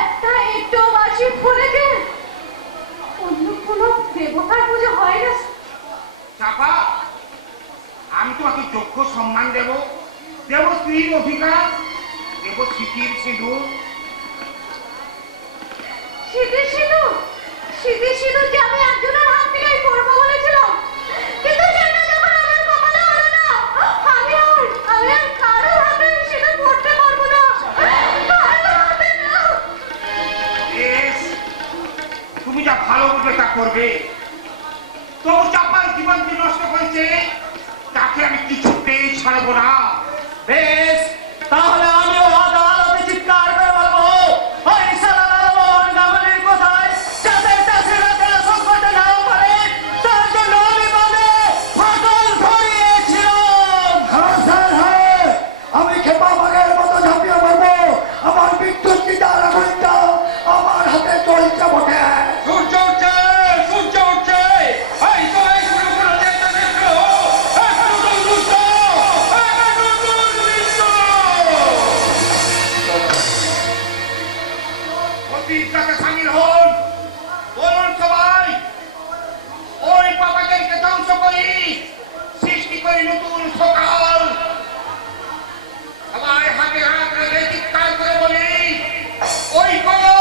একটা একটু বাসি ফুলেকে অন্য কোনো দেবতার পুজো হয় না। চাপা, আমি তোমাকে যোগ্য সম্মান দেব, দেব স্ত্রীর অধিকার, দেব স্মৃতির সিঁদুর। শীতের সিঁদুর যে আমি একজনের হাত থেকেই পরবো বলেছিলাম, কিন্তু সেটা যখন আমার কপালে হলো না, আমি আর কারোর হাতে সিঁদুর পরতে পারবো না। কারোর হাতে না। বেশ, তুমি যা ভালো বুঝবে তা করবে। তবু চাপার জীবন যে নষ্ট করেছে তাকে আমি কিছুতেই ছাড়বো না। বেশ, তাহলে আমিও আদালতে চিৎকার করে বলবো, ওই শালা লালমোহন গাঙ্গুলির কোথায় যাতে চাষিরা যেন সংকটে না পড়ে, তার জন্য আমি বাঁধে ফাটল ধরিয়েছিলাম। হ্যাঁ স্যার, হ্যাঁ, আমি খেপা বাঘের মতো ঝাঁপিয়ে পড়বো। আমার বিদ্যুৎ গিটার আগুনটা আমার হাতে চলছে বটে। সূর্য উঠছে, সূর্য উঠছে। এই তো এই শুরু করে যেতে দেখো, এখনো তো দুষ্ট, এখনো তো দুষ্ট। অতীতটাকে সামিল হন, বলুন সবাই, ওই পাপাচারীকে ধ্বংস করি, সৃষ্টি করি নতুন সকাল। সবাই হাতে হাত রেখে চিৎকার করে বলি, ওই কলম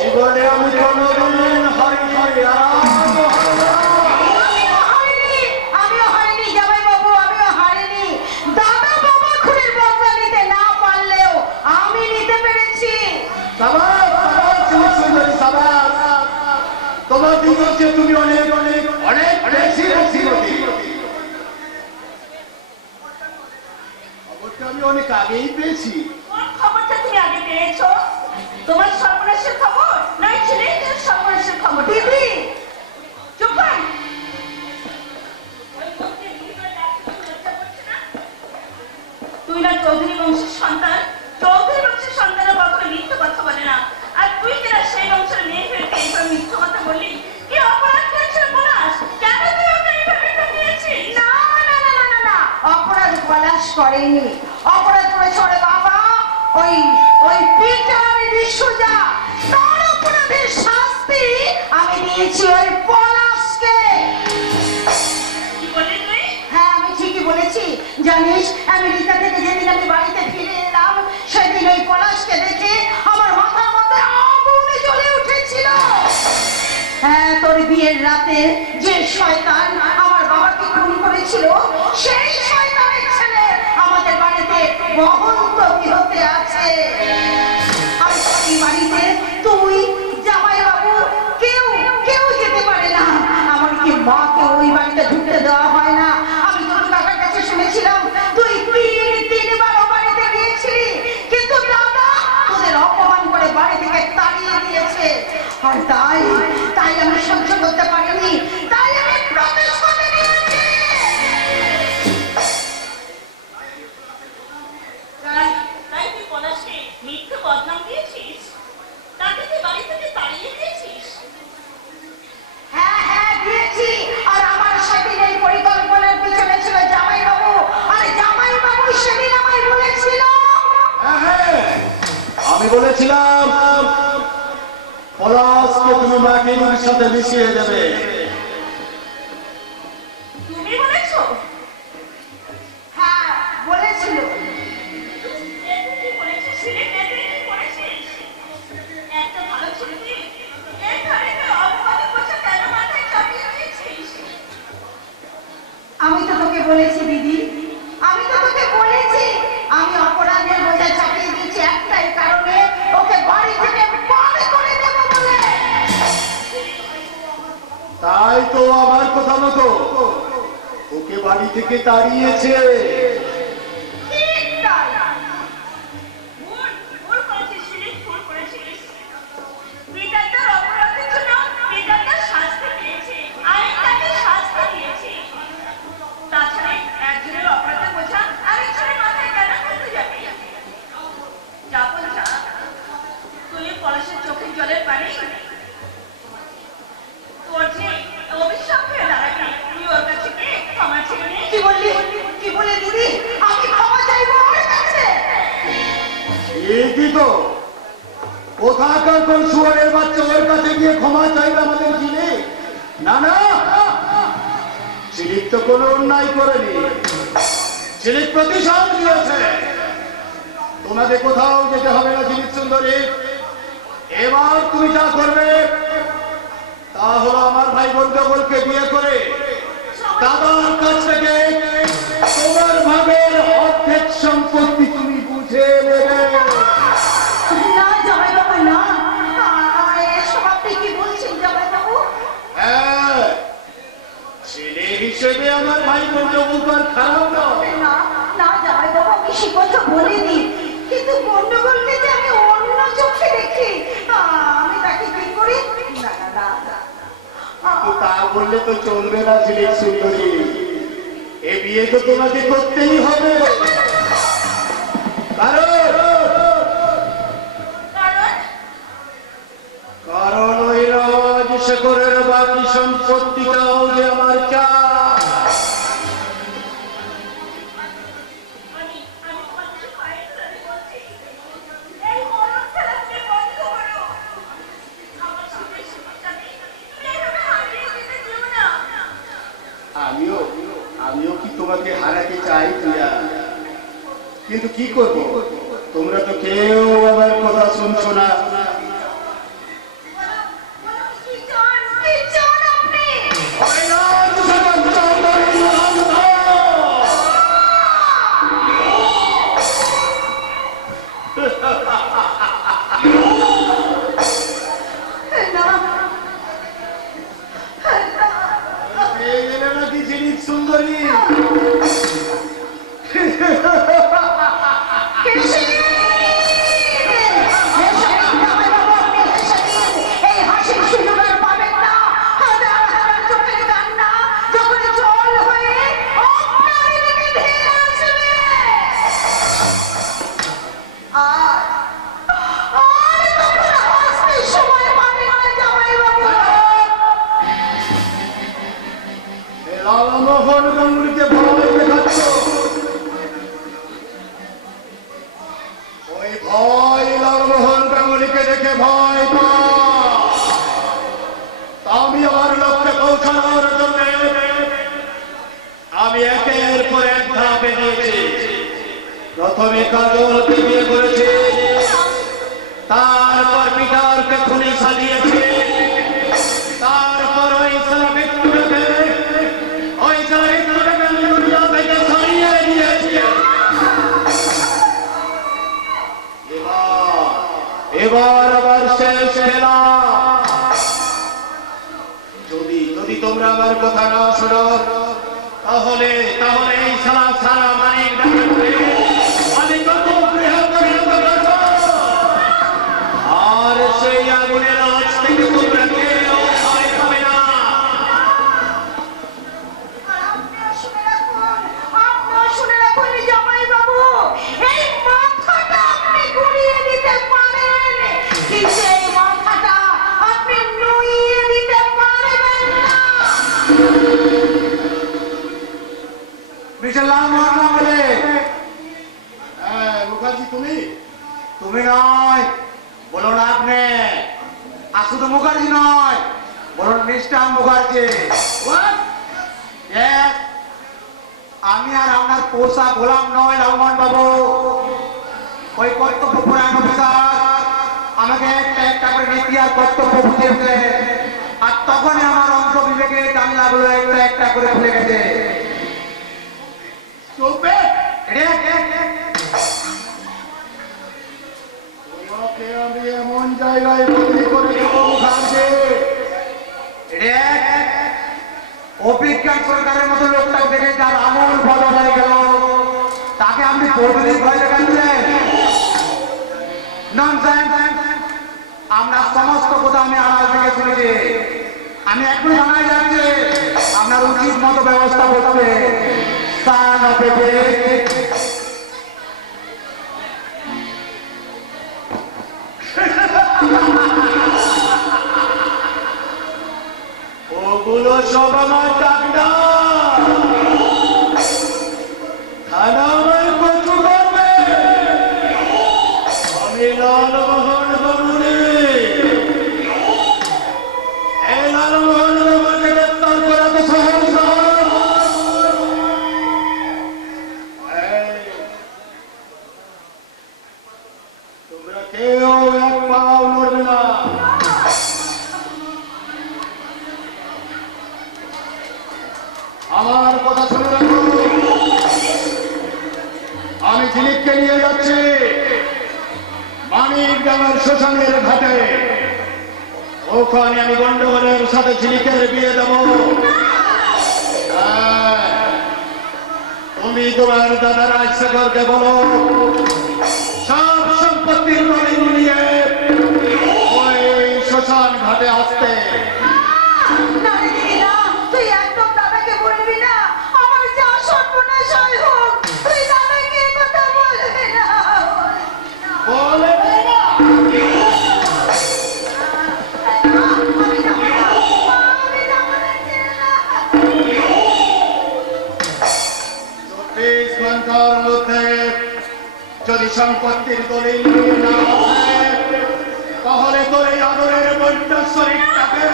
জীবনে আমি কোনোদিন আমিও হারিনি জামাই বাবু, আমিও হারিনি। দাদা বাবা খুনের বদলা নিতে না পারলেও আমি নিতে পেরেছি। তোমার দিন হচ্ছে তুমি অনেক অনেক অনেক বেশি শ্রীমতী। খবরটা আমি অনেক আগেই পেয়েছি। কোন খবরটা তুমি আগে পেয়েছো? তোমার সর্বনাশের খবর নয় ছেলেদের সর্বনাশের খবর? দিদি চুপ কর। তুই না চৌধুরী বংশের সন্তান, চৌধুরী বংশের সন্তানরা কখনো মিথ্যে কথা বলে না। আর তুই কিনা সেই বংশের মেয়ে হয়ে এইভাবে মিথ্যে কথা বললি। কি অপরাধ করেছিল পলাশ? কেন তুই ওকে এইভাবে ঠকিয়েছিস? না না না না না না, অপরাধ পলাশ করেনি, অপরাধ করেছে ওরে বাবা ওই পিটার বিশ্বজা। তার অপরাধের শাস্তি আমি দিয়েছি ওই পলাশকে। কি বললি তুই? হ্যাঁ, আমি ঠিকই বলেছি। জানিস, আমেরিকা থেকে যেদিন আমি বাড়িতে ফিরে এলাম, সেদিন ওই পলাশকে দেখে আমার মাথার মধ্যে আগুন জ্বলে উঠেছিল। হ্যাঁ, তোর বিয়ের রাতে যে শয়তান আমার বাবাকে খুন করেছিল, সেই শয়তানের ছেলে আমাদের বাড়িতে বাড়িতে বহন্ত বিহতে আছে। আর এই বাড়িতে তুই, জামাইবাবু, কেউ কেউ যেতে পারে না। এমনকি মাকে ওই বাড়িতে ঢুকতে দেওয়া হয় না। আমি তোর কাকার কাছে শুনেছিলাম তুই তিনবার ও বাড়িতে গিয়েছিলি, কিন্তু দাদা তোদের অপমান করে বাড়ি থেকে তাড়িয়ে দিয়েছে। আর তাই তাই আমি সহ্য করতে পারিনি, তাই আমি প্রবেশ করে নিয়েছি। তাই তুই পলাশকে মিথ্যে বদনাম দিয়েছিস, তাকে তুই বাড়ি থেকে তাড়িয়ে দিয়েছিস। হ্যাঁ হ্যাঁ দিয়েছি। আর আমার সেদিন এই পরিকল্পনার পিছনে ছিল জামাইবাবু। আর জামাইবাবু সেদিন আমায় বলেছিল, হ্যাঁ, আমি বলেছিলাম পলাশকে তুমি মাটির সাথে মিশিয়ে দেবে। তুমি বলেছো? হ্যাঁ বলেছিল। এতে কি বলেছিস ছেলে? এতে কি করেছিস? একটা ভালো ছেলে তুই এই ঘরেতে অপবাদে বসে কেন মাথায় চাপিয়ে দিয়েছিস? আমি তো তোকে বলেছি দিদি, আমি তো তোকে বলেছি আমি অপরাধের বোঝা চাপিয়ে দিয়েছি একটাই কারণে, ওকে বাড়ি থেকে বার করে দেবো বলে। তাই তো আমার কথা মতো ওকে বাড়ি থেকে তাড়িয়েছে। ঠিক তাই। ভুল করেছিস ছেলে, ভুল করেছিস। পিতার অপরাধের জন্য পিতার শাস্তি পেয়েছে, আমি তাকে শাস্তি দিয়েছি। তাছাড়া একজনের অপরাধের বোঝা আরেকজনের মাথায় কেন ফেলতে যাবে? যাবো যা, তুই পলাশের চোখের জলের পানি তোর যে অভিশাপ হয়ে দাঁড়াবি, তুই ওর কাছে গিয়ে ক্ষমা চেয়ে নে। কি বললি? কি বলে দিদি? আমি ক্ষমা চাইবো ওর কাছে? ঠিকই তো, কোথাকার কোন শুয়ারের বাচ্চা ওর কাছে গিয়ে ক্ষমা চাইবে আমাদের জিনে? না না, ঝিলিক তো কোনো অন্যায় করেনি, ঝিলিক প্রতিশোধ দিয়েছে। তোমাদের কোথাও যেতে হবে না ঝিলিক সুন্দরী। এবার তুমি যা করবে তা হলো আমার ভাই বন্ধুবলকে বিয়ে করে দাদার কাছ থেকে তোমার ভাগের অর্ধেক সম্পত্তি তুমি বুঝে নেবে। না জামাইবাবু না, এসব আপনি কি বলছেন জামাইবাবু? হ্যাঁ, ছেলে হিসেবে আমার ভাই বন্ধুবল তো আর খারাপ নয়। না না জামাইবাবু, আমি সে কথা বলিনি, কিন্তু গন্ডগোলকে যে আমি অন্য চোখে দেখি, আমি তাকে কি করি? না না না না। কিন্তু তা বললে তো চলবে না ঝিলিক সুন্দরী, এ বিয়ে তো তোমাকে করতেই হবে। কারণ ওই রাজশেখরের বাকি সম্পত্তিটাও যে আমার চাই। আমি তোমার কাছে পায়ে ধরে বলছি, এই মরণ খেলা তুমি বন্ধ করো। আমার সুখের সুখটাকে তুমি এভাবে হারিয়ে দিতে দিও না। আমিও কি তোমাকে হারাতে চাই প্রিয়া, কিন্তু কি করব, তোমরা তো কেউ আমার কথা শুনছো না। কি চান? কি চান আপনি? ওই রাজশেখর চৌধুরী অন্ধ। না পেয়ে গেলে নাকি ঝিলিক সুন্দরী? এই হাসির সুযোগ আর পাবেন না। হাজার হাজার চোখের কান্না যখন জল হয়ে আপনার দিকে ধেয়ে আসবে। আর তখন হাসতে সময় পাবেন না জামাইবাবু। লালমোহন গাঙ্গুলিকে ভয় দেখাচ্ছ, ওই ভয় লালমোহন গাঙ্গুলিকে দেখে ভয় পায়। আমি আমার লক্ষ্যে পৌঁছানোর জন্য আমি একের পর এক ধাপ এগিয়েছি। প্রথমে কাজলকে বিয়ে করেছি, তারপর পিতারকে খুনি সাজিয়েছি, তারপর ওই সারা মৃত্যুটাকে আমি দুনিয়া থেকে সরিয়ে দিয়েছি। যদি তোমরা আমার কথা না শোনো তাহলে তাহলে এই সারা সারা মানিক ডাকাতকে আমি কত গৃহ পরিণত করব আর সেই আগুনের আঁচ থেকে তোমরা কেউ ভয় পাবে না। আর আপনিও শুনে রাখুন জামাইবাবু, এই মাথাটা আপনি ঘুরিয়ে দিতে পারেন, কিন্তু এই মাথাটা আপনি নুইয়ে দিতে পারবেন না। মুখার্জি তুমি তুমি নয়, বলুন আপনি। আর শুধু মুখার্জি নয়, বলুন মিস্টার মুখার্জি। Yes, আমি আর আপনার পোষা গোলাম নয় লালমোহন বাবু। ওই কর্তব্যপরায়ণ অফিসার আমাকে একটা একটা করে নীতি আর কর্তব্য বুঝিয়েছে, আর তখনই আমার অংশ বিবেকে জানলাগুলো একটা একটা করে খুলে গেছে। তোমাকে আমি এমন জায়গায় বদলি করে দেব মুখার্জি, অভিজ্ঞান সরকারের মতো লোকটা দেখে যার আমল বদল হয়ে গেল, তাকে আপনি বদলি ভয় দেখাচ্ছেন? ননসেন্স! আপনার সমস্ত কথা আমি আড়াল থেকে শুনেছি। আমি এখনই জানাই যাচ্ছে আপনার উচিত মতো ব্যবস্থা করতে। Son of a bitch! ওগুলো সব আমার ডাক্তার, থানা আমার কচু করবে। আমি লালমোহন বাবু রে, এই লালমোহন বাবুকে গ্রেপ্তার করা তো সহজ নয়। তোমরা কেউ এক পাও নড়বে না। আমার কথা শুনে রাখো, আমি ঝিলিককে নিয়ে যাচ্ছি মানিক ডাঙ্গার শ্মশানের ঘাটে। ওখানে আমি গন্ডগোলের সাথে ঝিলিকের বিয়ে দেব। তুমি তোমার দাদা রাজশেখরকে বলো সব সম্পত্তির দলিল নিয়ে ওই শ্মশান ঘাটে আসতে। না রে দিদিরা, তুই একদম দাদাকে বলবি না। আমার যা সর্বনাশ হয় হোক, তুই দাদাকে এ কথা বলবি না। বলবে না? আমি যাবো না, আমি যাবো না, ছেড়ে না। 24 ঘন্টার মধ্যে যদি সম্পত্তির দলিল নিয়ে না আসে, তাহলে তোর এই আদরের বন্যার শরীরটাকে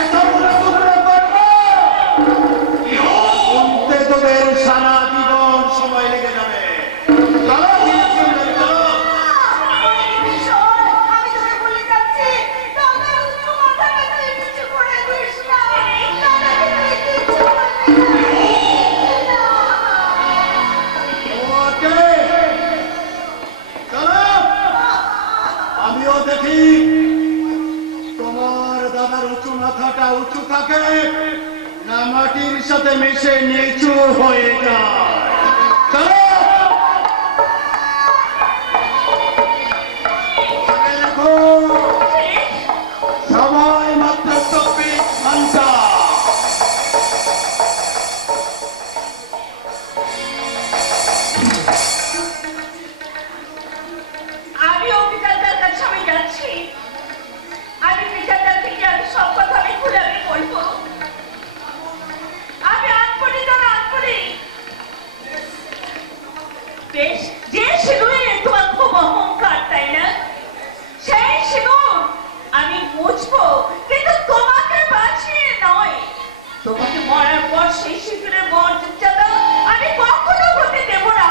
এত বড় টুকরো করবো, শুনতে তোদের সারা জীবন সময় লেগে যাবে। চলো, চলো। আমি তোকে বলে যাচ্ছি, দাদার উঁচু মাথাটা তুই নিচু করে দিস না। দাদাকে তুই কিচ্ছু বলবি না। ওকে, চলো। আমিও দেখি তোমার দাদার উঁচু মাথাটা উঁচু থাকে না মাটির সাথে মিশে নিচু হয়ে যায়। চলো। মনে রেখো, সময় মাত্র 24 ঘন্টা। আমি অভিযানটার কাছে আমি যাচ্ছি। আমি বিচারদার থেকে আমি সব কথা আমি খুলে আমি বলবো। আমি আনপড়ি তো না আনপড়ি। বেশ, যে সিঁদুরে তোমার খুব অহংকার, তাই না? সেই সিঁদুর আমি মুছবো, কিন্তু তোমাকে বাঁচিয়ে নয়। তোমাকে মরার পর সেই সিঁদুরের মর্যাদা আমি কখনো হতে দেব না,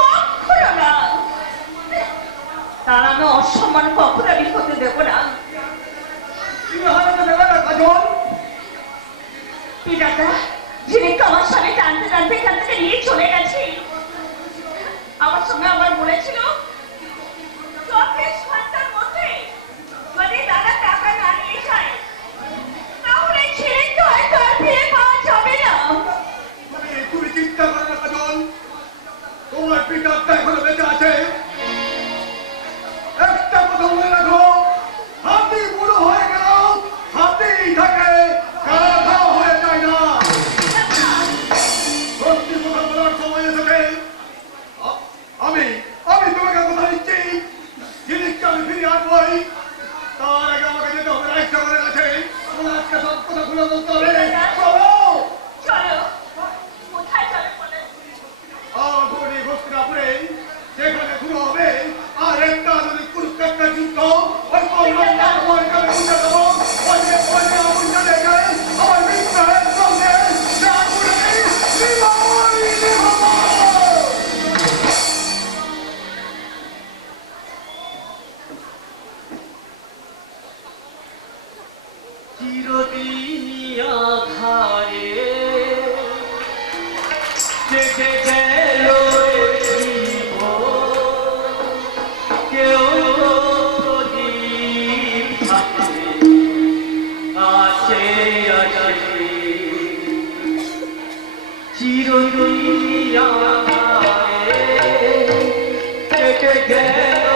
কখনো না। তার আমি অসম্মান কখনো আমি হতে দেব না। পিতাটা যিনি আমার স্বামী টানতে টানতে এখান থেকে নিয়ে চলে গেছে, আমার সঙ্গে আবার বলেছিল 24 ঘন্টার মধ্যে যদি দাদা টাকা না নিয়ে যায় তাহলে ছেড়ে তো হয়তো পিতাটা এখনো বেঁচে আছে। একটা কথা মনে রাখো, হাতি বুড়ো হয়ে গেল হাতি থাকে, কাঁথা হয়ে যায় না। সত্যি কথা বলার সময় এসেছে। আমি আমি তোমাকে কথা দিচ্ছি, জিনিসটা আমি ফিরে আসবোই। তার আগে আমাকে যেতে হবে রাজসাগরের কাছে। আজকে সব কথা খুলে বলতে হবে। চলো চলো কোথায় চলো বলো? ধরে হস্তিনাপুরে যেখানে শুরু হবে আর একটা আধুনিক কুরুক্ষেত্রের যুদ্ধ। ওই আমার মিত্রের সঙ্গে চিরদিন আধারে কেটে গেল কেউ প্রদীপ থাকে আছে আছে চিরদিন আধারে কেটে গেল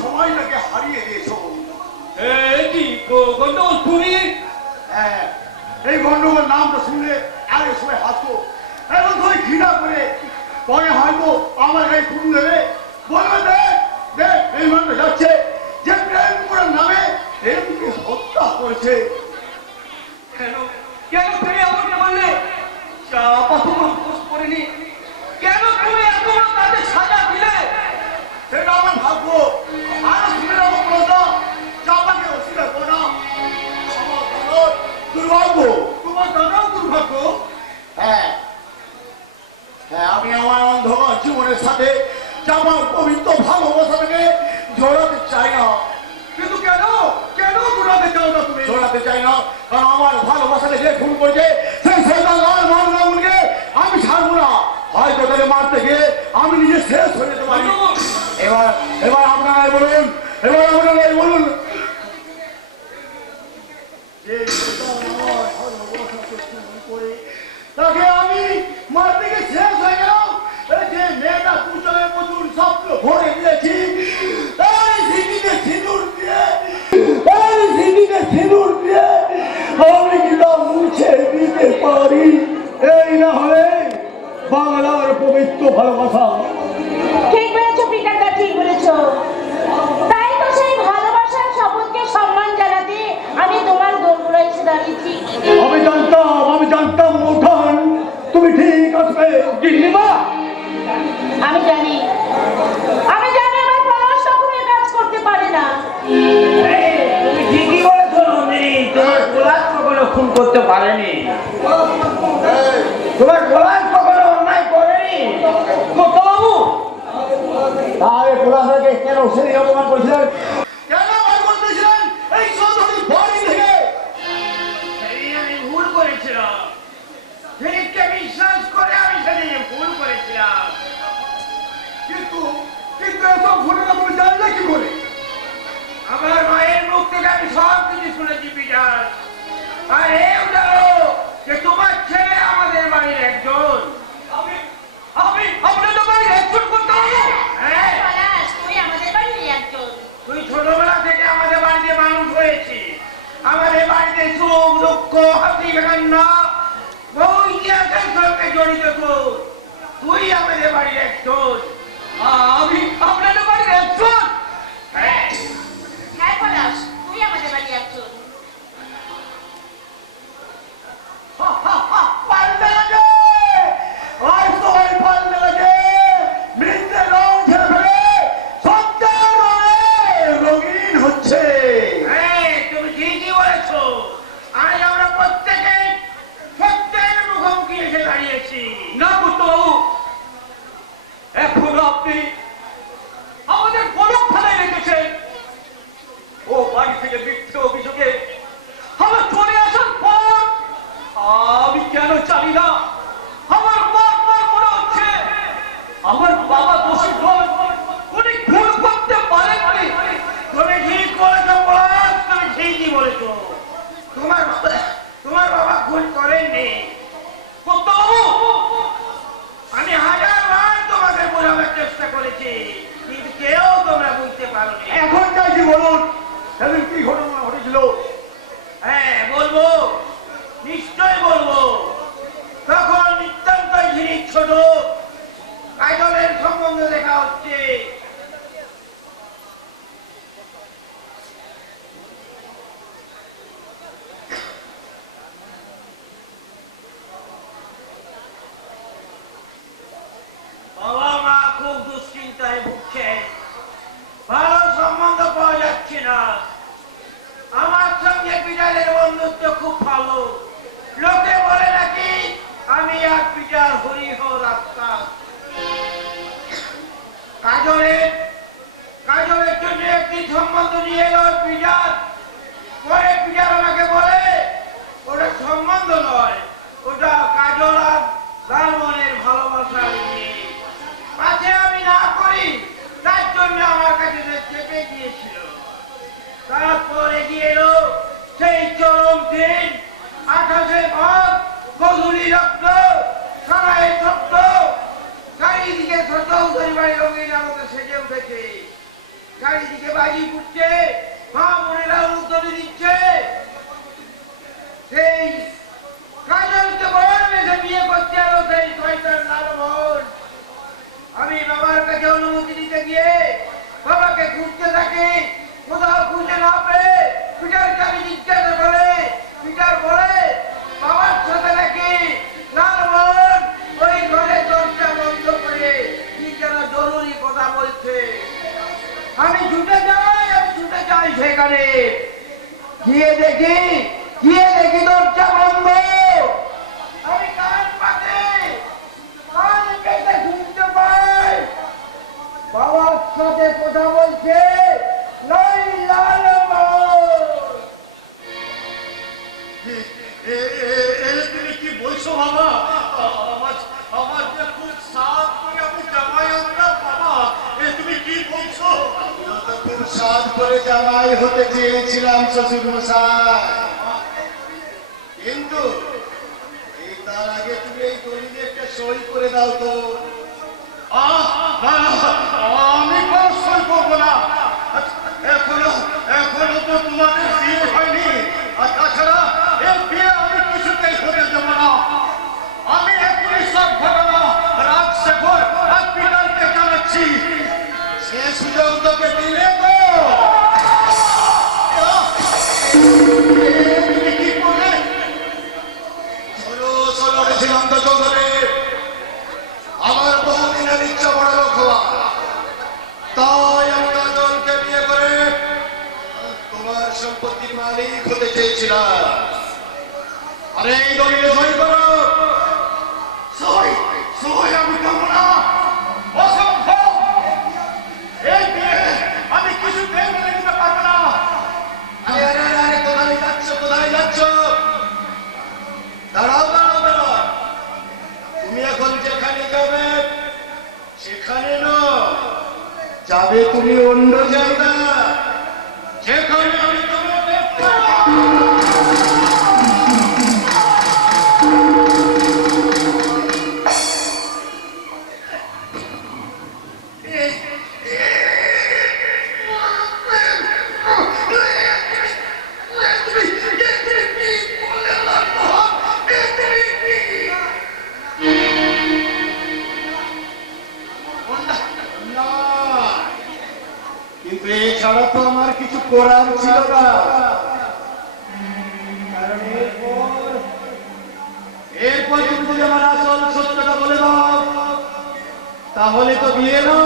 সময়টাকে হারিয়ে দিয়েছো। গন্ডগোল তুমি হ্যাঁ, এই গন্ডগোল নামটা শুনলে আগে সবাই হাসতো, এখন তুমি ঘৃণা করে পরে হয়তো আমার গায়ে ফুল দেবে, বলবে দেখ দেখ এই মানুষ যাচ্ছে যে প্রেম করার নামে প্রেমকে হত্যা করেছে। কেন কেন তুমি আমাকে বললে চাপা তোমার দোষ করেনি? কেন তুমি এত বড় তাদের সাজা দিলে? সেটা আমার ভাগ্য। আর শুনে রাখো প্রজা, চাপাকে অস্বীকার করো না। আমার দাদার দুর্ভাগ্য। তোমার দাদাও দুর্ভাগ্য? হ্যাঁ হ্যাঁ, আমি আমার অন্ধকার জীবনের সাথে চাপার পবিত্র ভালোবাসাটাকে জড়াতে চাই না। কিন্তু কেন কেন জড়াতে চাও না তুমি? জড়াতে চাই না কারণ আমার ভালোবাসাকে যে খুন করেছে সেই সরকার লাল মামলাগুলিকে আমি ছাড়বো না। হয়তো তাদের মারতে গিয়ে আমি নিজে শেষ হয়ে যেতে পারি। এবার এবার আপনারাই বলুন, এবার আপনারাই বলুন, যে আমার ভালোবাসাকে খুন করে তাকে আমি মারতে গিয়ে শেষ হয়ে গেলাম। যে মেয়েটা পুজোয় প্রচুর স্বপ্ন ভরে দিয়েছি তাই সিঁড়িতে সিঁদুর দিয়ে আমি কিনা মুছে দিতে পারি। এই না হলে বাংলার পবিত্র ভালোবাসা। ঠিক বলেছো পিতাটা, ঠিক বলেছো। তাই তো সেই ভালোবাসার শপথকে সম্মান জানাতে আমি তোমার দোরগোড়ায় এসে দাঁড়িয়েছি। আমি জানতাম ওঠান তুমি ঠিক আসবে। গিন্নিমা, আমি জানি আমার পলাশ কখনো কাজ করতে পারে না। তুমি ঠিকই বলেছো নন্দিনী, তোমার গোলাপ কখনো খুন করতে পারেনি, তোমার গোলাপ কখনো অন্যায় করেনি। বাবু তাহলে পোলাশকে কেন সেদিন অপমান করেছিলেন? কেন অপমান করতেছিলেন এই চৌধুরী বাড়ি থেকে? সেদিন আমি ভুল করেছিলাম, ফিরিপকে বিশ্বাস করে আমি সেদিন ভুল করেছিলাম। কিন্তু কিন্তু এসব ঘটনা তুমি তুই আমাদের বাড়ির একজন। আমি আপনাদের বাড়ির একজন? হ্যাঁ, হ্যাঁ পলাশ, তুই আমাদের বাড়ি একজন। পাল্টে লাগে আর তো ওই পাল্টে লাগে মৃত্যু রং ঝেড়ে সত্যের রঙে রঙিন হচ্ছে। হ্যাঁ, তুমি ঠিকই বলেছো। আজ আমরা প্রত্যেকে সত্যের মুখোমুখি এসে দাঁড়িয়েছি। না পুত্রবাবু, এখনো আপনি আমাদের গোলক থানায় রেখেছেন। ও বাড়ি থেকে মিথ্যে অভিযোগে আমার চলে আসার পর আমি কেন জানি না আমার বারবার মনে হচ্ছে আমার বাবা দোষী নয়, উনি ভুল করতে পারেননি। তুমি ঠিক বলেছো বস, তুমি ঠিকই বলেছো। তোমার বাবা ভুল করেননি। পুত্রবাবু, আমি হাজারবার তোমাকে বোঝাবার চেষ্টা করেছি, কিন্তু কেউ তোমরা বুঝতে পারোনি। এখন চাইছি বলুন সেদিন কি ঘটনা ঘটেছিল? হ্যাঁ, বলবো, নিশ্চয় বলবো। তখন নিতান্ত ঝিরিক ছোট কাজলের সম্বন্ধ দেখা হচ্ছে। বাবা মা খুব দুশ্চিন্তায় ভুগছে, ভালো সম্বন্ধ পাওয়া যাচ্ছে না। আমার সঙ্গে পিটারের বন্ধুত্ব খুব ভালো, লোকে বলে নাকি আমি আর পিটার হরিহর আত্মা। কাজলের জন্য একটি সম্বন্ধ নিয়ে এলো পিটার। পরে পিটার আমাকে বলে ওটা সম্বন্ধ নয়, ওটা কাজল আর লালমনের ভালোবাসার বিয়ে। পাছে আমি না করি, তার জন্য আমার কাছে সে চেপে গিয়েছিল। তারপর এগিয়ে এলো সেই চরম দিন, 28শে মাঘ, গধূলি রক্ত, সরাই শব্দ, চারিদিকে চৌধুরী বাড়ি রঙিন আলোতে সেজে উঠেছে। চারিদিকে বাজি ফুটছে, মা বোনেরা উদ্যোগী দিচ্ছে। সেই কাজলকে বড় বেশে বিয়ে করতে এলো সেই শয়তান লালমোহন। আমি বাবার কাছে অনুমতি দিতে গিয়ে বাবাকে খুঁজতে থাকি, কোথাও খুঁজে না পেয়ে পিটারকে আমি জিজ্ঞাসা করে পিটার বলে বাবার সাথে নাকি লালমোহন ওই ঘরে দরজা বন্ধ করে কি যেন জরুরি কথা বলছে। আমি ছুটে যাই সেখানে, গিয়ে দেখি দরজা বন্ধ। আমি কান পেতে শুনতে পাই বাবার সাথে কথা বলছে তুমি কি বলছো বাবা? আমার যে খুব সাধ করে আমি জামাই আনলাম বাবা, তুমি কি বলছো? খুব সাধ করে জামাই হতে চেয়েছিলাম শ্বশুর মশাই, কিন্তু তার আগে তুমি এই দলিলে একটা সই করে দাও তো। আমি কোনো সই করবো না, এখনো তো তোমাদের বিয়ে হয়নি। আর তাছাড়া এই বিয়ে আমি কিছুতেই হতে দেব না। আমি এখনই সব ঘটনা রাজশেখর আর পিটারকে জানাচ্ছি। সে সুযোগ তোকে দিলে তো তুমি কি করলে? চলো ঋষিকান্ত চৌধুরী, আমার বহুদিনের ইচ্ছা বড় লোক হওয়া, তাই আমি কাজলকে বিয়ে করে তোমার সম্পত্তির মালিক হতে চেয়েছিলাম। আরে এই দলিলে সই করো। সই আমি করবো না, অসম্ভব। এই বিয়ে আমি কিছুতেই মেনে নিতে পারবো না। আরে কোথায় যাচ্ছ? দাঁড়াও। তুমি এখন যেখানে যাবে সেখানে নয়, যাবে তুমি অন্য জায়গা, যেখানে আমি তোমাকে এছাড়া তো আমার কিছু করার ছিল না। কারণ এরপর তুমি যদি আমার আসল সত্যটা বলে দাও, তাহলে তো বিয়ে না,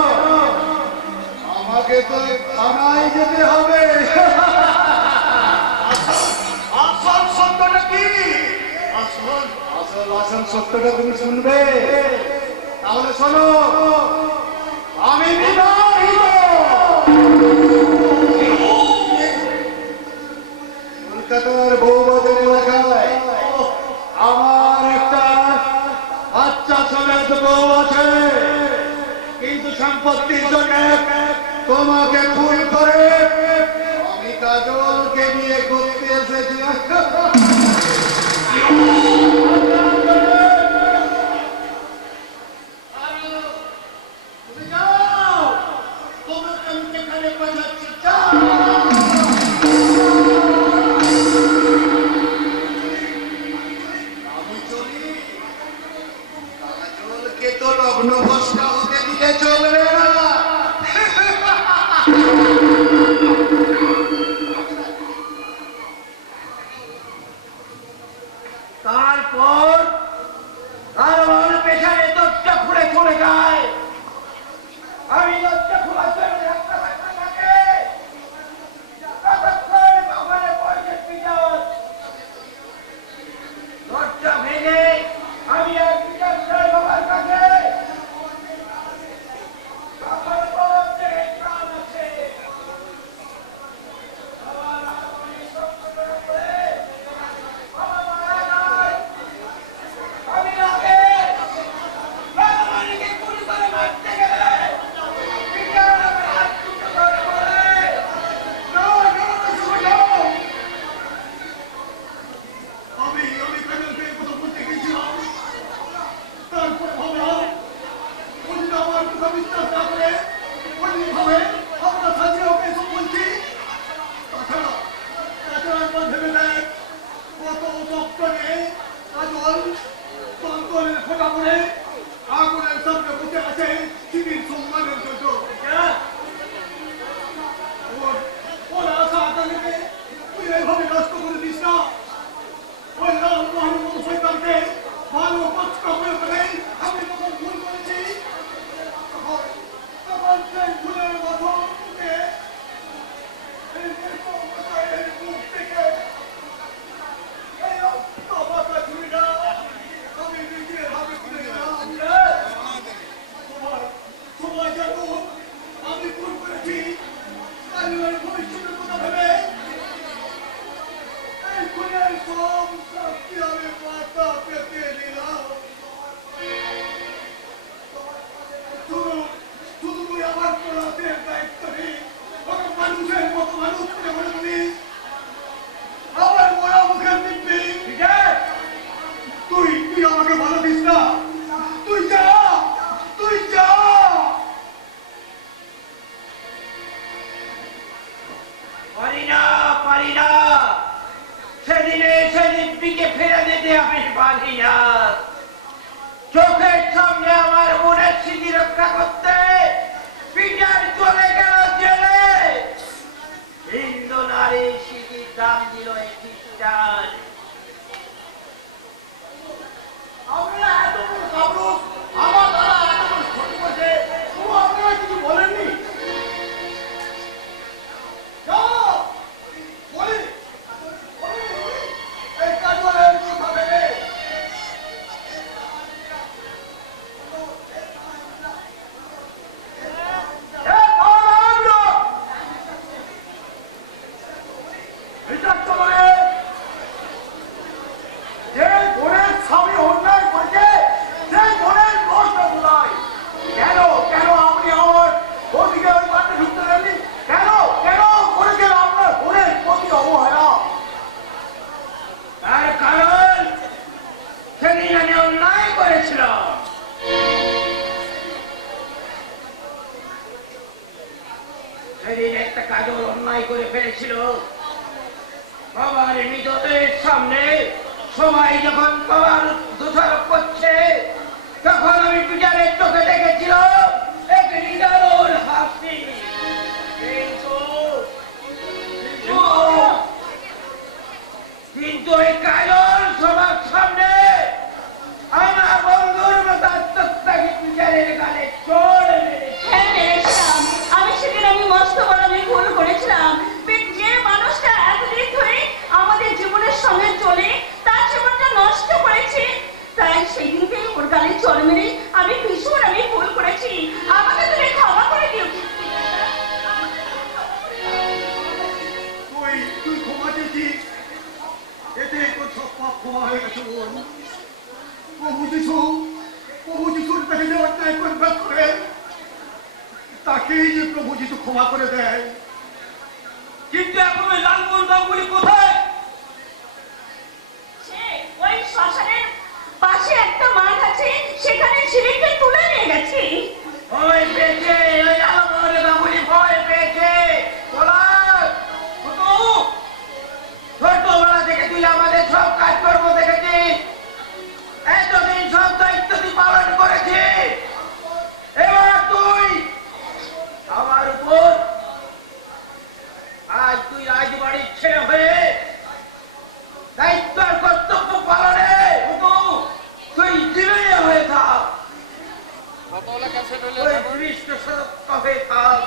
আমাকে তো থানায় যেতে হবে। আসল সত্যটা কি? আসল আসল আসল সত্যটা তুমি শুনবে? তাহলে শোনো, আমি বিবাহিত। কলকাতার বউবাজার এলাকায় আমার একটা বাচ্চা ছেলের বউ আছে, কিন্তু সম্পত্তির জন্য তোমাকে খুন করে আমি কাজলকে বিয়ে করতে এসেছি। তুমি যাও, তোমাকে আমি যেখানে পাঠাচ্ছি যাও। আমি চলি, কাজলকে তো লগ্ন ভ্রষ্টা হতে দিলে চলবে না। তারপর আমার পেছনে দরজা খুলে চলে যায়। আমি দরজা খোলার জন্য একটা বাচ্চা থাকে, ততক্ষণ ওখানে পয়সা পিটার দরজা ভেঙে আমি আর পিটার সাহেব বাবার কাছে তখন বলতে প্রাণ আছে। আমার আগুনে সংকটে পড়ে বাবা মারা যায়। আমি আগে রাজমানিকে গুলি করে মারতে গেলে পিটার আমার হাত দুটো ধরে বলে, "No, no, no, no." আমি কাজলকে কথা বলতে গেছিলাম, তারপর ভাবলাম উনি আমার কথা বিশ্বাস না করে অন্যভাবে আমরা সাজিয়ে ওকে এসব বলছি। তাছাড়া একবার ভেবে দেখ, কত চক্করে কাজল তন্তরের ফোটা পড়ে আগুনের সামনে বসে আছে চিনির সম্মানের জন্য। ওর আশা আকাঙ্ক্ষাকে তুই এইভাবে নষ্ট করে দিস না। ওই লাল মহানুভব শয়তানকে ভালো কষ্ট করে আমি তখন ভুল করেছি, তখন সেই ভুলের বছরকে এই দেশের মুখ থেকে এই অবস্থা ছুঁড়ে আমি নিজের হাতে তুলে গেলাম। সবাই জানো আমি ভুল করেছি। কাজলের ভবিষ্যতের কথা ভেবে এই খুনের সব শাস্তি আমি মাথা পেতে নিলাম। শুধু শুধু তুই আমার পড়াতের দায়িত্ব নেই, ওকে মানুষের মতো মানুষ করে বলে তুমি আমার মরা মুখের দিব্যি। তুই তুই আমাকে ভালো দিস না, তুই যা, তুই যা। পারি না, সেদিনে সেদিনটিকে ফেলে দিতে আমি পারি না। চোখের সামনে আমার মনের স্মৃতি রক্ষা করতে পিটার চলে গেল জেলে। হিন্দু নারীর স্মৃতির দাম দিল এই খ্রিস্টান। আপনারা এত বড় কাপুরুষ, আমার দ্বারা এত বড় ক্ষতি করছে, তবু আপনারা কিছু বলেননি। যাও, বলি, এই কাজলের কথা ভেবে তার কারণ সেদিন আমি অন্যায় করেছিলাম। সেদিন একটা কাজল অন্যায় করে ফেলেছিল। বাবার মৃতদেহের সামনে সবাই যখন বাবার দোষারোপ করছে, তখন আমি পিটারের চোখে দেখেছিলাম এক নিদারুণ হাসি। কিন্তু বলিনি আমি ভীষণ আমি ভুল করেছি, আমাকে তুমি ক্ষমা করে দিও। তুই ক্ষমা চেয়েছিস, এতে তোর সব পাপ ক্ষমা হয়ে গেছে বোন। প্রভু যিশুর পেটে যে অন্যায় করে তাকেই যে প্রভু যিশু ক্ষমা করে দেয়। কিন্তু এখন ওই লালমোহন গাঙ্গুলি কোথায়? সে ওই শ্মশানের পাশে একটা মাঠ আছে, সেখানে ছেলেকে তুলে নিয়ে গেছি। ওই পেয়েছে, ওই লালমোহন গাঙ্গুলি ভয় পেয়েছে। পলাশ, ছোটবেলা থেকে তুই আমাদের সব কাজকর্ম দেখেছিস, এতদিন সব দায়িত্ব তুই পালন করেছিস। এবার তুই আমার উপর তুই রাজবাড়ির ছেলে হয়ে দায়িত্ব আর কর্তব্য পালনে তুই জীবনে হয়ে থাক, ওই দৃষ্ট সতর্ক হয়ে থাক।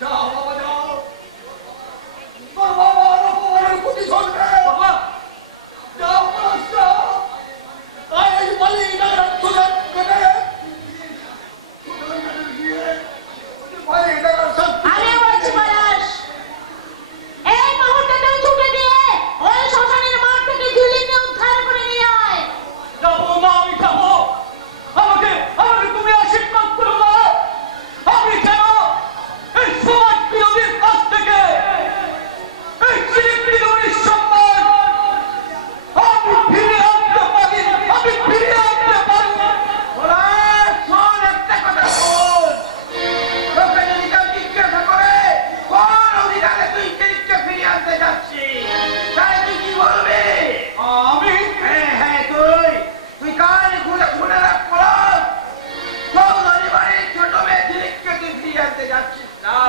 যাও বাবা যাও, তোর বাবার অপমানের প্রতিশোধ নে। যাও পলাশ যাও, আজ বলি নগর তুলে দেবে। গিয়ে বলি নগর সব আমি বলছি পলাশ, এই মুহূর্তে তুই ছুটে দিয়ে ওই শ্মশানের মাঠ থেকে ঝিলিকে উদ্ধার করে নিয়ে আয়। যাবো না, আমি যাবো। আমাকে তুমি আশীর্বাদ করো না। আমি যেন এই সমাজ বিরোধীর কাছ থেকে এই চিরপ্রিয়র সম্মান আমি ফিরে আনতে পারি, আমি ফিরে আনতে পারি। পলাশ, শোন একটা কথা শোন। তোকে যদি কেউ জিজ্ঞাসা করে কোন অধিকারে তুই তিরিককে ফিরিয়ে আনতে যাচ্ছিস, তাহলে তুই কি বলবি? আমি হ্যাঁ তুই কান খুলে শুনে রাখ পলাশ। চৌধুরী বাড়ির ছোট মেয়ে তিরিককে তুই ফিরিয়ে আনতে যাচ্ছিস না,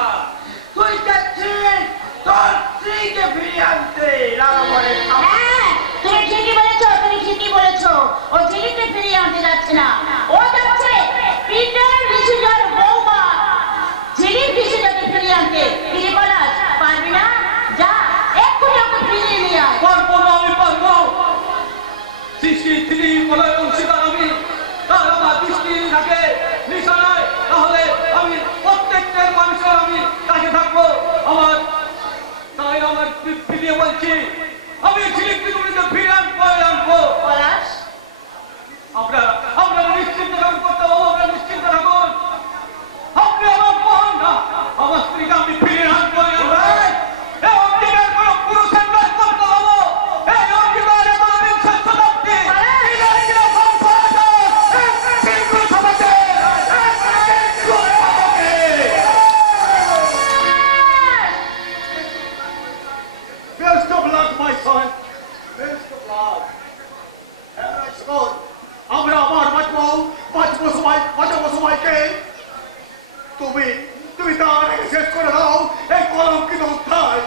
তুই যাচ্ছিস তোর স্ত্রীকে ফিরিয়ে আনতে রামগড়ের সামনে। হ্যাঁ, তুমি ঠিকই বলেছো, তুমি ঠিকই বলেছো। ও ঝিলিককে ফিরিয়ে আনতে যাচ্ছে না, ও যাচ্ছে পিটার ঋষিজার বৌমা ঝিলিক ঋষিজাকে ফিরিয়ে আনতে। ফিরে পলাশ, পারবি না? যা এক্ষুনি ওকে ফিরিয়ে নিয়ে আয়। পারবো না, আমি পারবো। সৃষ্টি তিনি বলার অংশীদার আমি, তার আমার দৃষ্টি থাকে নিশানায়, তাহলে আমি প্রত্যেকটা মানুষের আমি কাছে থাকবো। তাই আমার ফিরিয়ে বলছি, আমি ঝিলিক বিদুরিতে ফিরে আনবো। পলাশ, আপনারা নিশ্চিন্ত থাকুন, করতে হবে, আপনারা নিশ্চিন্ত থাকুন। আপনি আমার বোন না, আমার স্ত্রীকে আমি ফিরে আনবো। এই অঙ্গীকার কোনো পুরুষের নয়, করতে হবে। এই অঙ্গীকার একবিংশ শতাব্দী, এই অঙ্গীকার সংসার, এই হিন্দু সমাজে, এই হিন্দু সমাজে। Best of luck, my son. Best of luck. আমরা আবার বাঁচবো সবাইকে। তুমি তার আগে শেষ করে দাও এই কলঙ্কিত অধ্যায়।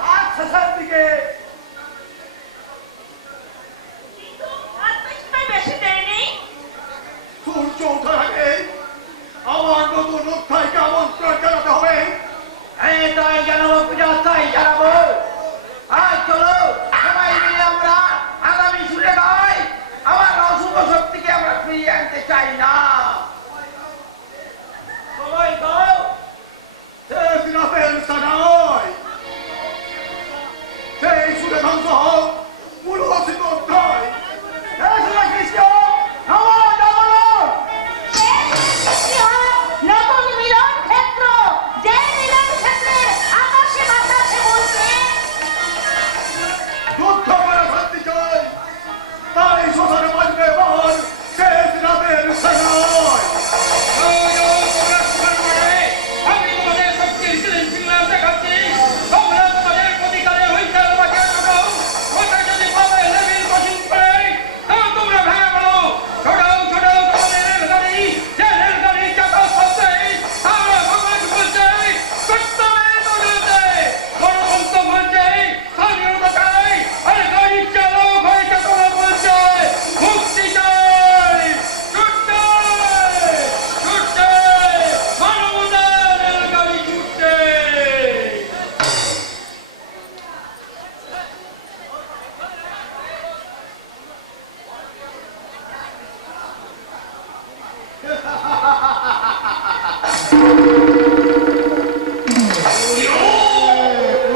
রাত শেষের দিকে কিন্তু আর বেশি দেরি নেই। সূর্য ওঠার আগে আমার নতুন অধ্যায়কে আমন্ত্রণ জানাতে হবে। এই তাই জানাবো, পূজা তাই জানাবো। আজ চলো সবাই মিলে আমরা আগামী শুনে গাই, আমার অশুভ শক্তিকে আমরা ফিরিয়ে আনতে চাই না। সবাই গাও। শেষ রাতের সাজায় সেই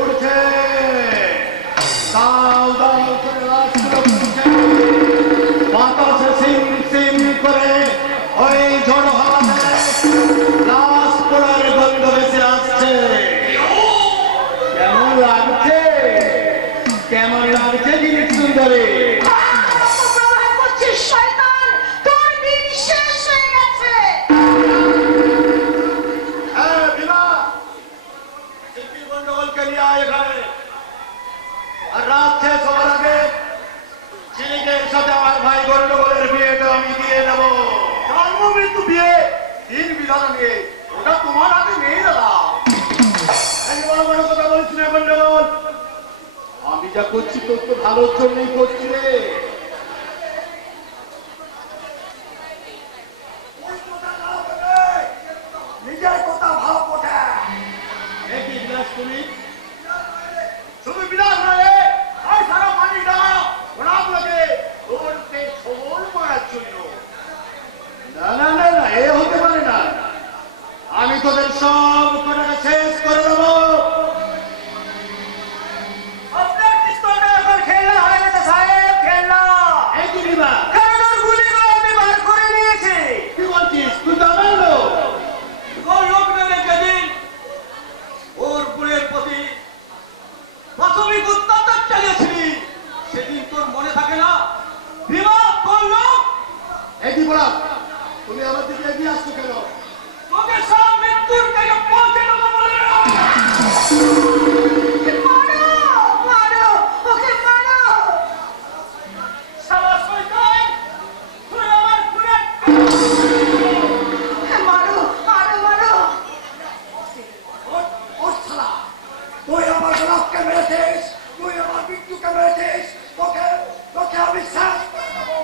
উঠছে, দাও দাও করে লাশগুলো উঠছে। বাতাসে সিম সিম করে ওই ঝড় হাওয়াতে লাশ পোড়ার গন্ধ ভেসে আসছে। কেমন লাগছে, কেমন লাগছে জিনিস সুন্দরী? অপপ্রচার করছিস শয়তান, তোর দিন শেষ হয়ে গেছে। হ্যাঁ বিনা, শিল্পী গন্ডগোলকে নিয়ে আয় এখানে। আর রাত শেষ হওয়ার আগে ঝিলিকের সাথে আমার ভাই গন্ডগোলের বিয়েটা আমি দিয়ে দেব। জন্ম মৃত্যু বিয়ে তিন বিধান নিয়ে, ওটা তোমার হাতে নেই দাদা। এই বড় বড় কথা বলছি না গন্ডগোল, আমি যা করছি তোর তো ভালোর জন্যই করছি রে। নিজের কথা ভালো কোথা একই বিলাস তুমি শুধু বিলাস নয়, আর সারা পানিটা ওরা লাগে তোরকে সবল করার জন্য। না না না না, এ হতে পারে না। আমি তোদের সব কটাকে শেষ করে দেবো। আপনার পিস্তলটা এখন খেলনা হয়ে গেছে সাহেব, খেলনা। এই কি দিবা? কারণ ওর গুলিগুলো আমি বার করে নিয়েছি। কি বলছিস? তুই তো আমার লোক। ওর লোকটাকে যেদিন ওর গুলের প্রতি প্রাথমিক অত্যাচার চালিয়েছিলি, সেদিন তোর মনে থাকে না? বিবাহ তোর লোক, এই কি বলা? তুমি আমার দিকে এগিয়ে আসছো কেন? তোকে সব মৃত্যুর থেকে পৌঁছে দেবো বলে। মারো, মারো, ওকে মারো। শালা শয়তান, তুই আমার গুলের মারো, মারো, মারো। ও শালা, তুই আমার গোলাপকে মেরেছিস, তুই আমার মৃত্যুকে মেরেছিস, তোকে তোকে আমি শেষ করে দেবো।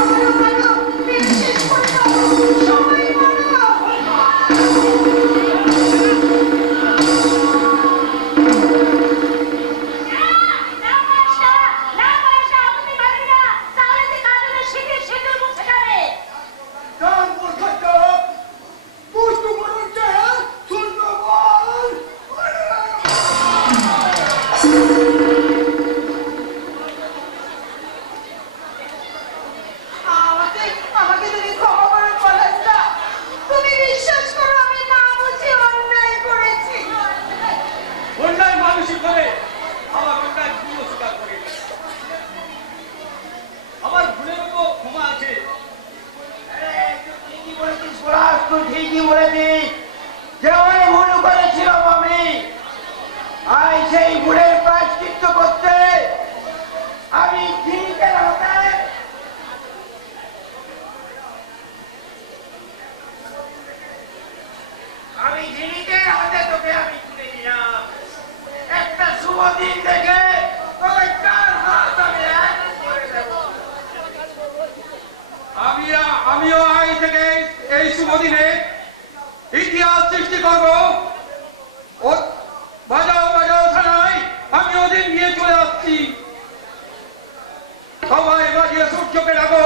মারো, মারো, বিশেষ করে দাও, সবাই মারো। কান বসাচ্ছ, দুষ্টু করছে, শূন্য বল। আমাকে আমাকে তুমি ক্ষমা করে বলেন না। তুমি বিশ্বাস করো, আমি না বুঝে অন্যায় করেছি। অন্যায় মানুষই করে, আমার অন্যায় ভুল স্বীকার করে। আমার ভুলের তো ক্ষমা আছে। ঠিকই বলেছিস পলাশ, তুই ঠিকই বলেছিস যে ওই ভুল করেছিলাম আমি। আর সেই ভুলের প্রায়শ্চিত্ত করতে আমি ঝিলিকের হাতে তোকে আমি তুলে দিলাম। একটা শুভ দিন দেখে তোকে চার হাত আমি এক করে দেবো। আমিও আজ থেকে এই শুভ দিনে ইতিহাস সৃষ্টি করবো। ও বাজাও বাজাও থানায় আমি ওদিন নিয়ে চলে আসছি। সবাই বাজিয়ে সূর্যকে ডাকো,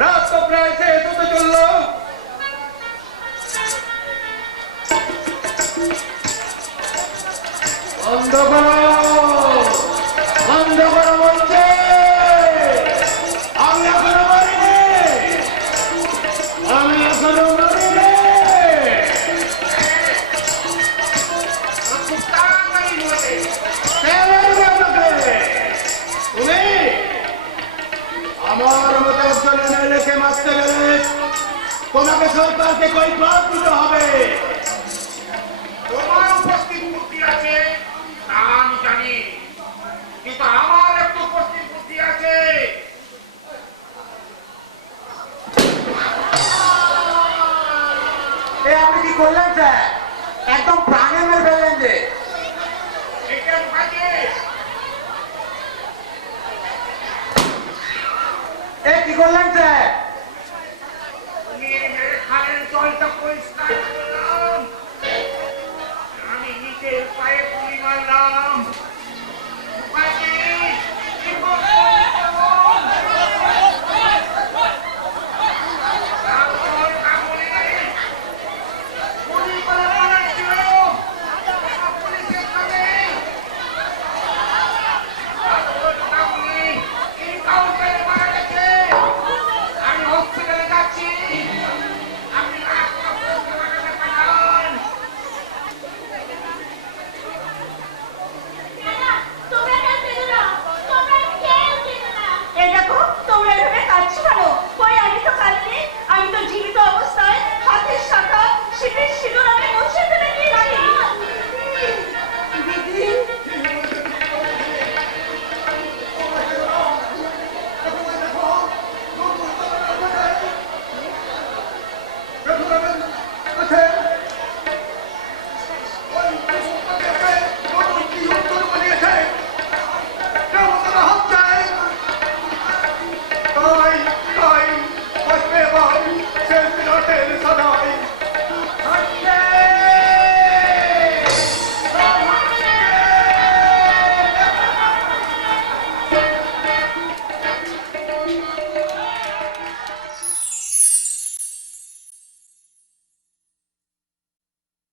রাত তো প্রায় শেষ হতে চললো। বন্ধ করো, বন্ধ করো বলছে। আমি এখনো মরিনি, আমি এখনো মরিনি। খুব তাড়াতাড়ি বলে কে মারবে আমাকে? তুমি আমার মতো একজন এমএলএকে মারতে গেলে তোমাকে সরকারকে কৈফিয়ত দিতে হবে। তোমার উপস্থিত বুদ্ধি আছে তা আমি জানি, কিন্তু আমার একটু উপস্থিত বুদ্ধি আছে। আপনি কি করলেন স্যার? একদম প্রাণে মেরে ফেললেন যে। এটা ভাগে কি করলেন স্যার? তুমি মেরে খালের জলটা পরিষ্কার করে